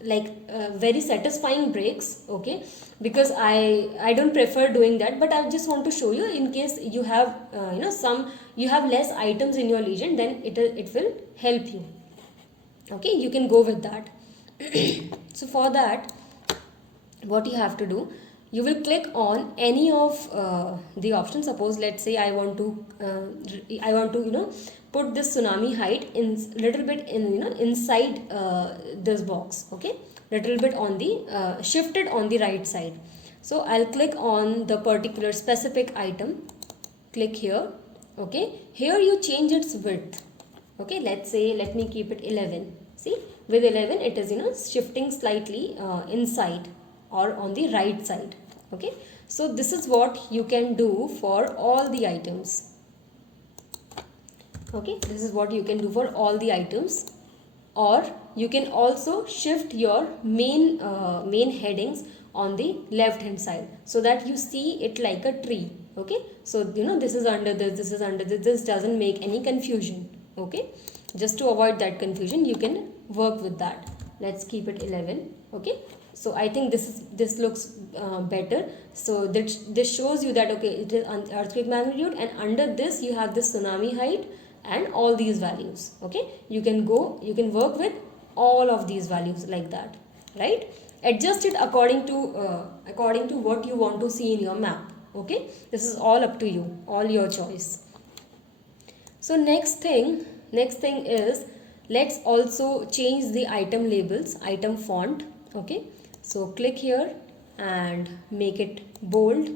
very satisfying breaks, okay, because I don't prefer doing that, but I just want to show you in case you have you have less items in your legend, then it will help you. Okay, you can go with that. So for that, what you have to do, you will click on any of the options. Suppose let's say I want to put this tsunami height in little bit in inside this box. Okay, little bit on the shifted on the right side. So I'll click on the particular specific item, click here. Okay, here you change its width. Okay, let me keep it 11. See, See, with 11 it is shifting slightly inside or on the right side. Okay, so this is what you can do for all the items. Okay, this is what you can do for all the items. Or you can also shift your main headings on the left hand side so that you see it like a tree. Okay, so this is under this is under this doesn't make any confusion. Okay, just to avoid that confusion you can work with that. Let's keep it 11. Okay, so I think this looks better. So this shows you that okay, it is earthquake magnitude, and under this you have the tsunami height and all these values. Okay, you can work with all of these values like that, right? Adjust it according to what you want to see in your map. Okay, this is all up to you, all your choice. So next thing is, let's also change the item labels, item font. Okay, so click here and make it bold,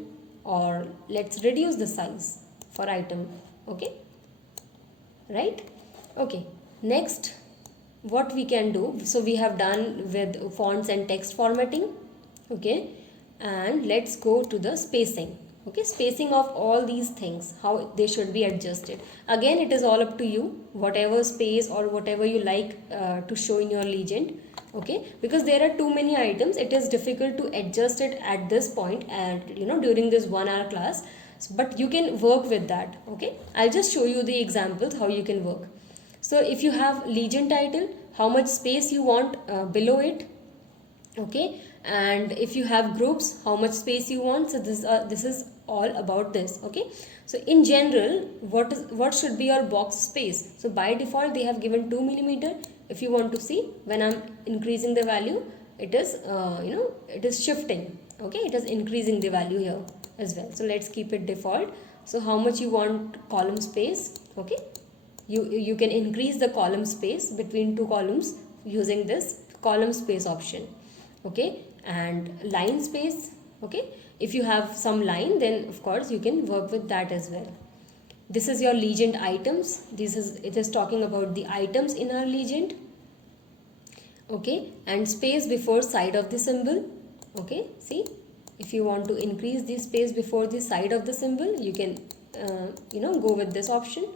or let's reduce the size for item. Okay, right? Okay, next what we can do, so we have done with fonts and text formatting. Okay, and let's go to the spacing. Okay, spacing of all these things, how they should be adjusted. Again, it is all up to you, whatever space or whatever you like to show in your legend. Okay, because there are too many items, it is difficult to adjust it at this point and during this 1 hour class, but you can work with that. Okay, I'll just show you the examples how you can work. So if you have legend title, how much space you want below it. Okay, and if you have groups, how much space you want. So this is all about this. Okay, so in general, what should be your box space? So by default they have given 2 millimeter. If you want to see, when I'm increasing the value, it is it is shifting. Okay, it is increasing the value here as well. So let's keep it default. So how much you want column space? Okay, you can increase the column space between two columns using this column space option. Okay, and line space. Okay, if you have some line, then of course you can work with that as well. This is your legend items. It is talking about the items in our legend. Okay, and space before side of the symbol. Okay, see, if you want to increase the space before the side of the symbol, you can go with this option.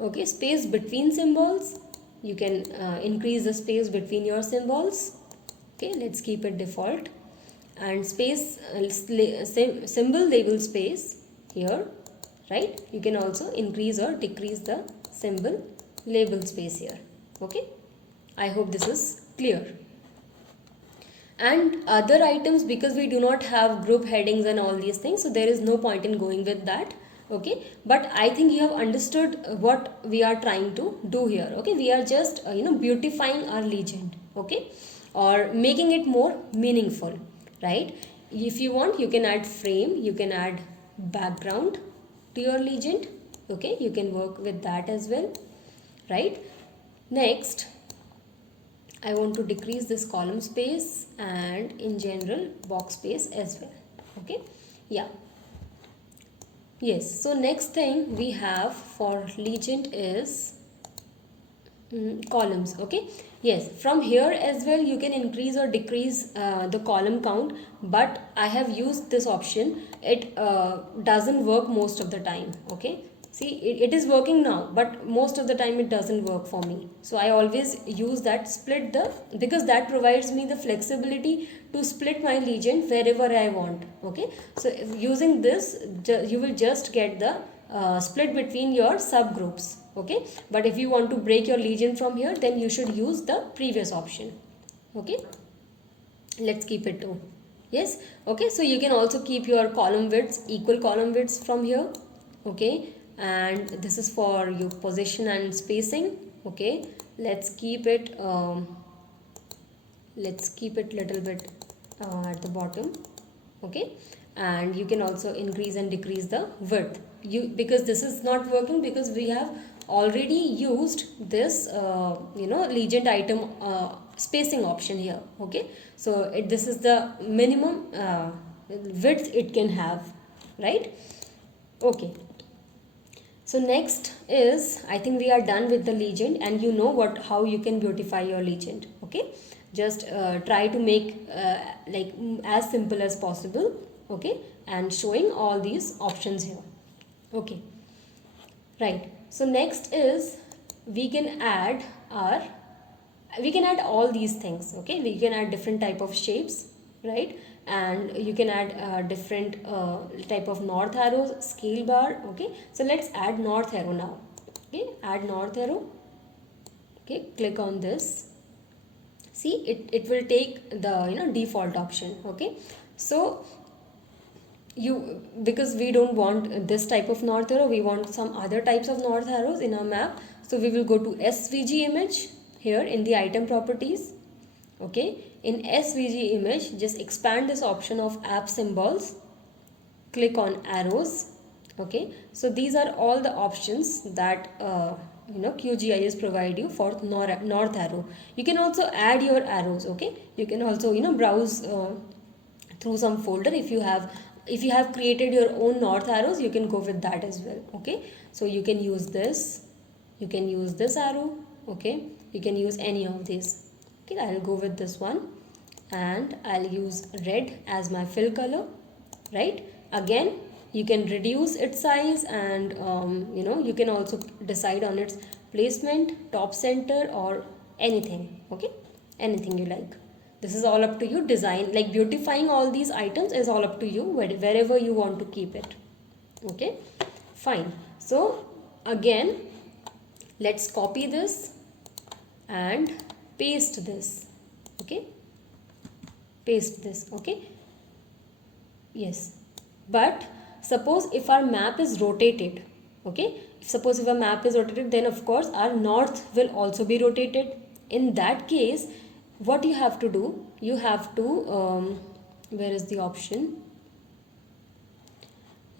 Okay, space between symbols, you can increase the space between your symbols. Okay, let's keep it default. And space symbol label space here, right? You can also increase or decrease the symbol label space here. Okay, I hope this is clear. And other items, because we do not have group headings and all these things, so there is no point in going with that. Okay, but I think you have understood what we are trying to do here. Okay, we are just beautifying our legend. Okay, or making it more meaningful, right? If you want, you can add frame, you can add background to your legend. Okay, you can work with that as well, right? Next, I want to decrease this column space and in general box space as well. Okay, yeah. Yes, so next thing we have for legend is columns. Okay, yes, from here as well you can increase or decrease the column count, but I have used this option. It doesn't work most of the time. Okay, see, it is working now, but most of the time it doesn't work for me. So I always use that because that provides me the flexibility to split my legend wherever I want. Okay, so using this, you will just get the split between your subgroups. Okay, but if you want to break your legend from here, then you should use the previous option. Okay, let's keep it to yes. Okay, so you can also keep your column widths, equal column widths from here. Okay, and this is for your position and spacing. Okay, let's keep it little bit at the bottom. Okay, and you can also increase and decrease the width, because this is not working because we have already used this legend item spacing option here. Okay, so this is the minimum width it can have, right? Okay, So next is, I think we are done with the legend, and you know how you can beautify your legend. Okay, just try to make as simple as possible. Okay, and showing all these options here. Okay, right. So next is, we can add our we can add all these things. Okay, we can add different type of shapes, right? And you can add different type of north arrows, scale bar. Okay, so let's add north arrow now. Okay, add north arrow. Okay, click on this. See, it will take the default option. Okay, so because we don't want this type of north arrow, we want some other types of north arrows in our map. So we will go to svg image here in the item properties. Okay, in svg image, just expand this option of app symbols, click on arrows. Okay, so these are all the options that QGIS provide you for north arrow. You can also add your arrows. Okay, you can also browse through some folder. If you have created your own north arrows, you can go with that as well. Okay, so you can use this, you can use this arrow. Okay, you can use any of these. Okay, I'll go with this one, and I'll use red as my fill color. Right, again, you can reduce its size, and you can also decide on its placement, top, center, or anything. Okay, anything you like. This is all up to you. Design, like beautifying all these items, is all up to you, wherever you want to keep it. Okay, fine. So again, let's copy this and paste this. Okay, paste this. Okay, yes, but suppose if our map is rotated. Okay, suppose if a map is rotated, then of course our north will also be rotated. In that case, what you have to do, you have to where is the option?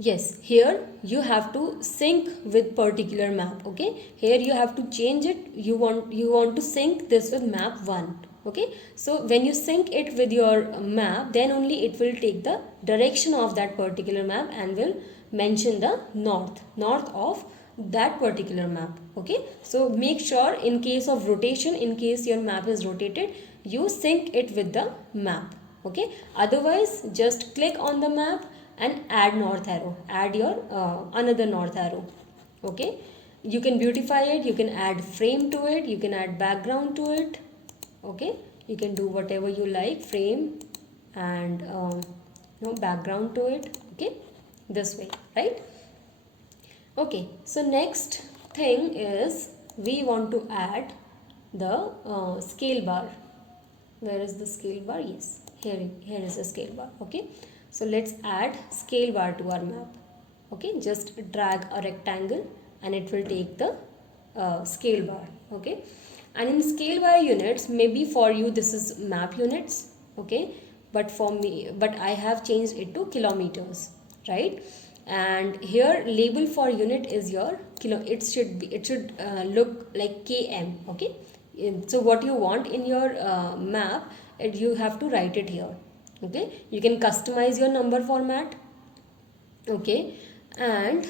Yes, here you have to sync with particular map. Okay, here you have to change it. You want to sync this with map 1. Okay, so when you sync it with your map, then only it will take the direction of that particular map and will mention the north of that particular map. Okay, so make sure, in case of rotation, in case your map is rotated, you sync it with the map. Okay, otherwise just click on the map and add north arrow, add your another north arrow. Okay, you can beautify it, you can add frame to it, you can add background to it. Okay, you can do whatever you like, frame and background to it. Okay, this way, right? Okay, so next thing is, we want to add the scale bar. Where is the scale bar? Yes, here is the scale bar. Okay, so let's add scale bar to our map. Okay, just drag a rectangle and it will take the scale bar. Okay, and in scale bar units, maybe for you this is map units. Okay, but for me, I have changed it to kilometers, right? And here label for unit is your kilo. It should look like km. Okay, so what you want in your map, you have to write it here. Okay, you can customize your number format. Okay, and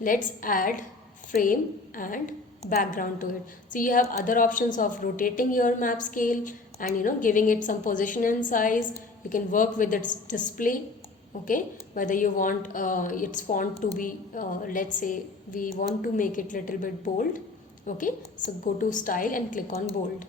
let's add frame and background to it. So you have other options of rotating your map scale and giving it some position and size. You can work with its display. Okay, whether you want its font to be let's say we want to make it little bit bold. Okay, so go to style and click on bold,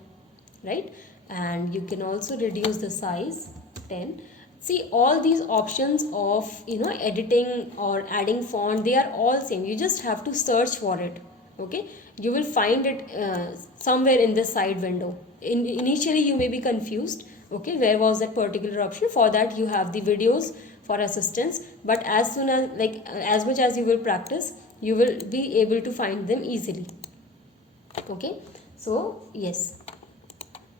right? And you can also reduce the size 10. See, all these options of editing or adding font, they are all same. You just have to search for it. Okay, you will find it somewhere in the side window. Initially you may be confused. Okay, where was that particular option? For that you have the videos for assistance, but as soon as as much as you will practice, you will be able to find them easily. Okay, so yes,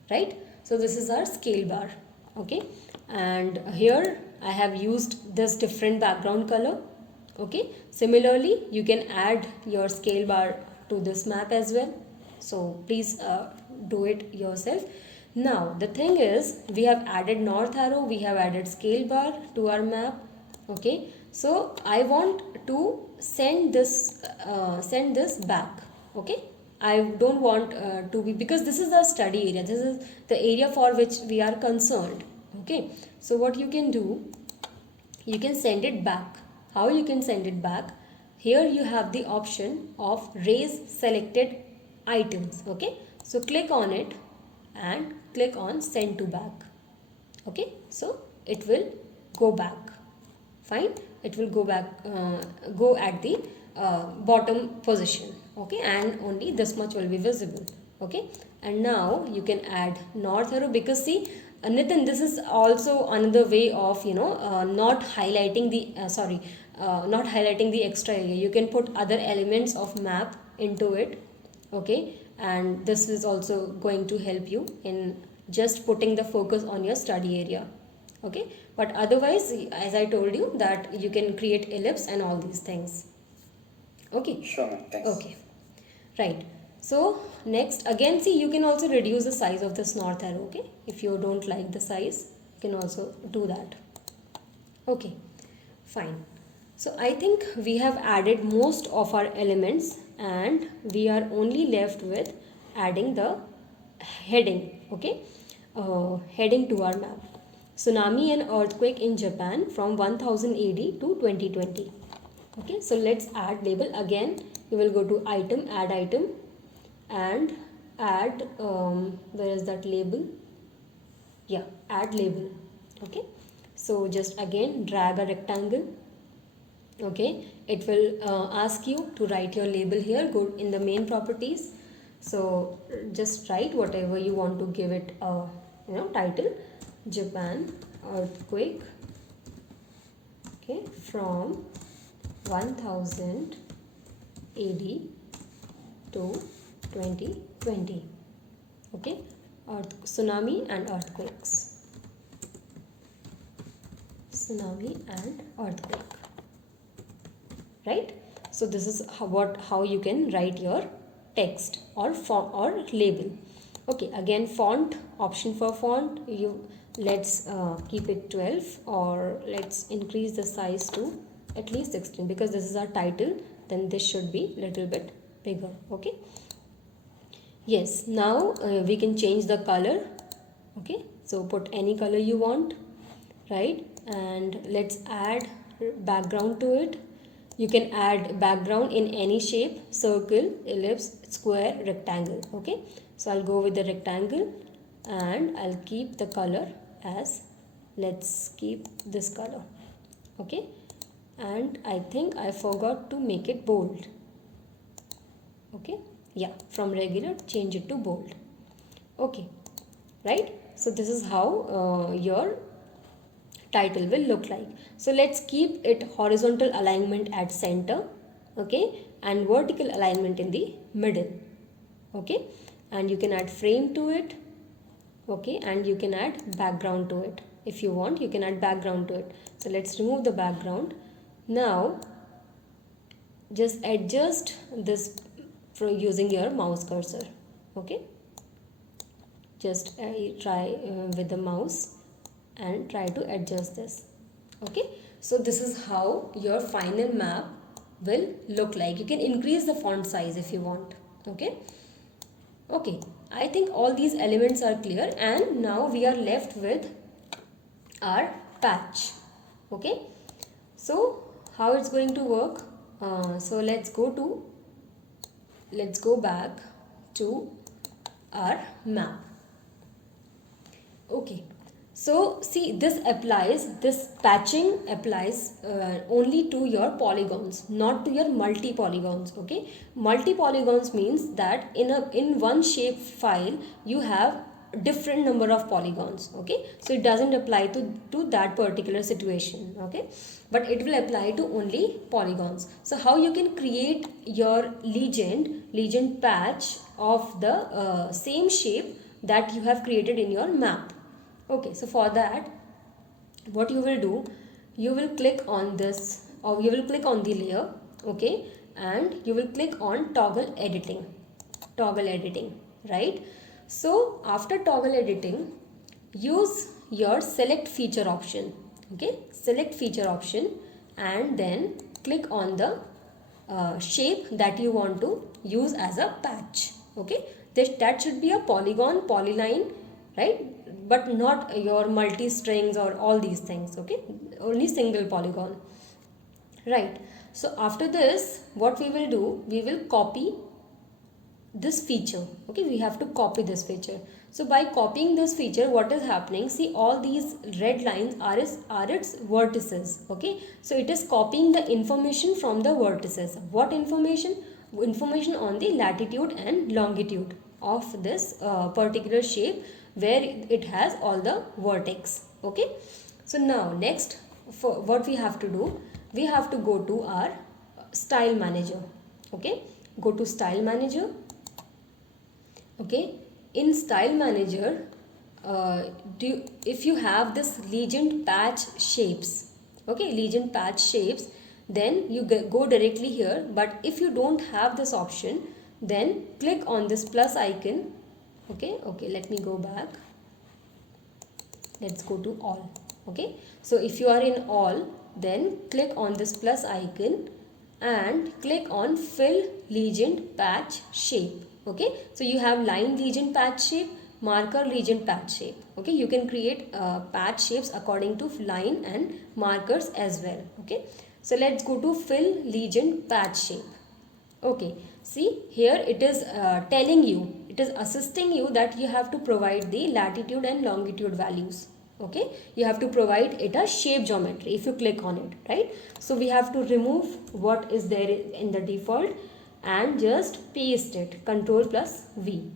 right? So this is our scale bar. Okay, and here I have used this different background color. Okay, similarly you can add your scale bar to this map as well, so please do it yourself. Now the thing is, we have added north arrow, we have added scale bar to our map. Okay, so I want to send this back. Okay, I don't want to be, because this is the study area, this is the area for which we are concerned. Okay, so what you can do, you can send it back. How you can send it back? Here you have the option of raise selected items. Okay, so click on it and click on send to back. Okay, so it will go back. Fine, it will go back, go at the bottom position. Okay, and only this much will be visible. Okay, and now you can add north arrow, because see, Nitin, this is also another way of not highlighting the not highlighting the extra area. You can put other elements of map into it. Okay, and this is also going to help you in just putting the focus on your study area. Okay, but otherwise, as I told you, that you can create ellipse and all these things. Okay, Sure, thanks. okay, right. So next, again, see, you can also reduce the size of this north arrow. Okay, if you don't like the size, you can also do that. Okay, fine. So I think we have added most of our elements, and we are only left with adding the heading. Okay, heading to our map. Tsunami and earthquake in Japan from 1000 AD to 2020. Okay, so let's add label. Again, you will go to item, add item, and add, where is that label? Yeah, add label. Okay, so just again drag a rectangle. Okay, it will ask you to write your label here. Go in the main properties, so just write whatever you want to give it a title. Japan earthquake, okay, from 1000 AD to 2020. Okay, tsunami and earthquakes, tsunami and earthquake. Right, so this is how you can write your text or form or label. Okay, again, font, option for font, let's keep it 12, or let's increase the size to at least 16, because this is our title, then this should be little bit bigger. Okay, yes, now we can change the color. Okay, so put any color you want, right? And let's add background to it. You can add background in any shape: circle, ellipse, square, rectangle. Okay, so I'll go with the rectangle, and I'll keep the color as, let's keep this color. Okay, and I think I forgot to make it bold. Okay, yeah, from regular change it to bold. Okay, right, so this is how your title will look like. So let's keep it horizontal alignment at center. Okay, and vertical alignment in the middle. Okay, and you can add frame to it. Okay, and you can add background to it. If you want, you can add background to it. So let's remove the background. Now just adjust this using your mouse cursor. Okay, just try with the mouse and try to adjust this. Okay, so this is how your final map will look like. You can increase the font size if you want. Okay, okay, I think all these elements are clear, and now we are left with our patch. Okay, so how it's going to work? So let's go back to our map. Okay, so see, this patching applies only to your polygons, not to your multi-polygons. Okay, multi-polygons means that in one shape file you have different number of polygons. Okay, so it doesn't apply to that particular situation. Okay, but it will apply to only polygons. So how you can create your legend patch of the same shape that you have created in your map. Okay, so for that, what you will do, you will click on this, or you will click on the layer. Okay, and you will click on toggle editing, right? So after toggle editing, use your select feature option. Okay, select feature option and then click on the shape that you want to use as a patch. Okay, that should be a polygon, polyline, right? But not your multi strings or all these things. Okay, only single polygon, right? So after this, what we will do, we will copy this feature. Okay, we have to copy this feature. So by copying this feature, what is happening, see all these red lines are its vertices. Okay, so it is copying the information from the vertices. What information? Information on the latitude and longitude of this particular shape where it has all the vertex. Okay, so now next, for what we have to do, we have to go to our style manager. Okay, go to style manager. Okay, in style manager, if you have this legend patch shapes, okay, legend patch shapes, then you go directly here. But if you don't have this option, then click on this plus icon. Okay, let me go back. Let's go to all. Okay, so if you are in all, then click on this plus icon and click on fill legend patch shape. Okay, so you have line legend patch shape, marker legend patch shape. Okay, you can create patch shapes according to line and markers as well. Okay, so let's go to fill legend patch shape. Okay, see here it is telling you, it is assisting you that you have to provide the latitude and longitude values. Okay, you have to provide it a shape geometry if you click on it, right? So we have to remove what is there in the default and just paste it, Control plus V.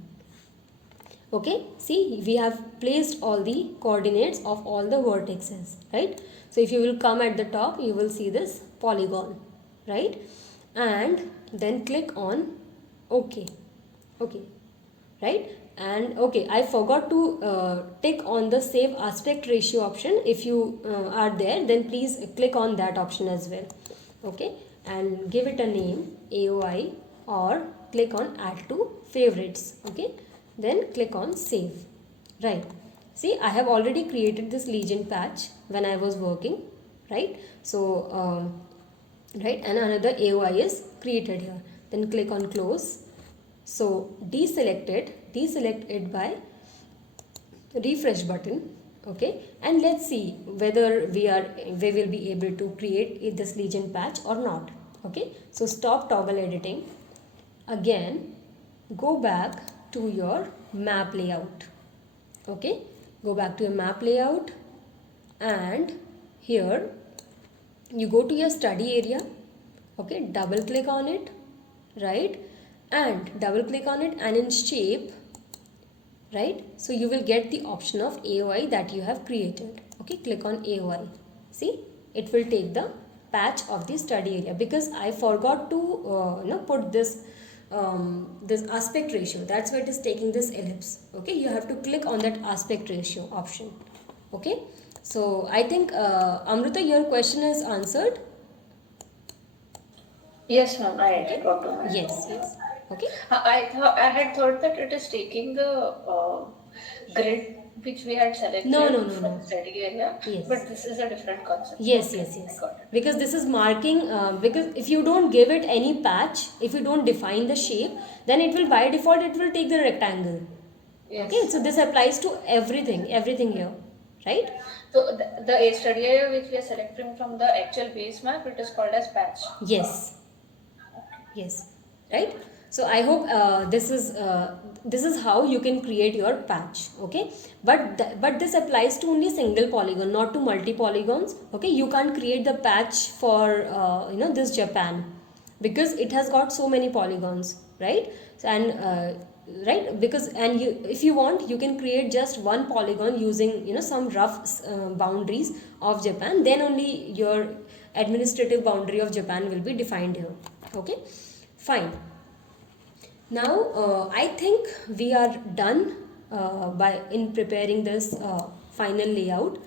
Okay, see we have placed all the coordinates of all the vertices, right? So if you will come at the top, you will see this polygon, right? And then click on OK. Okay, right? And okay, I forgot to tick on the save aspect ratio option. If you are there, then please click on that option as well. Okay, and give it a name AOI, or click on add to favorites. Okay, then click on save. Right, see I have already created this legend patch when I was working, right? So right, and another AOI is created here. Then click on close. So deselect it by refresh button. Okay, and let's see whether we will be able to create this legend patch or not. Okay, so stop toggle editing. Again, go back to your map layout. Okay, go back to your map layout, and here you go to your study area. Okay, double click on it, right? And double click on it, and in shape, right? So you will get the option of AOI that you have created. Okay, click on AOI. See, it will take the patch of the study area, because I forgot to put this this aspect ratio. That's why it is taking this ellipse. Okay, you have to click on that aspect ratio option. Okay, so I think Amrita, your question is answered. Yes, ma'am, I Okay, got to know. yes. Okay, I had thought that it is taking the grid which we had selected no. from study area, Yes. but this is a different concept. Yes, Okay, yes. I got it. Because this is marking, because if you don't give it any patch, if you don't define the shape, then it will by default, it will take the rectangle. Yes. Okay, so this applies to everything here, right? So the study area which we are selecting from the actual base map, it is called as patch. Yes, right? So I hope this is how you can create your patch. Okay, but this applies to only single polygon, not to multi polygons. Okay, you can't create the patch for this Japan, because it has got so many polygons, right? So, and right, because, and you, if you want, you can create just one polygon using some rough boundaries of Japan. Then only your administrative boundary of Japan will be defined here. Okay, fine. Now I think we are done by in preparing this final layout.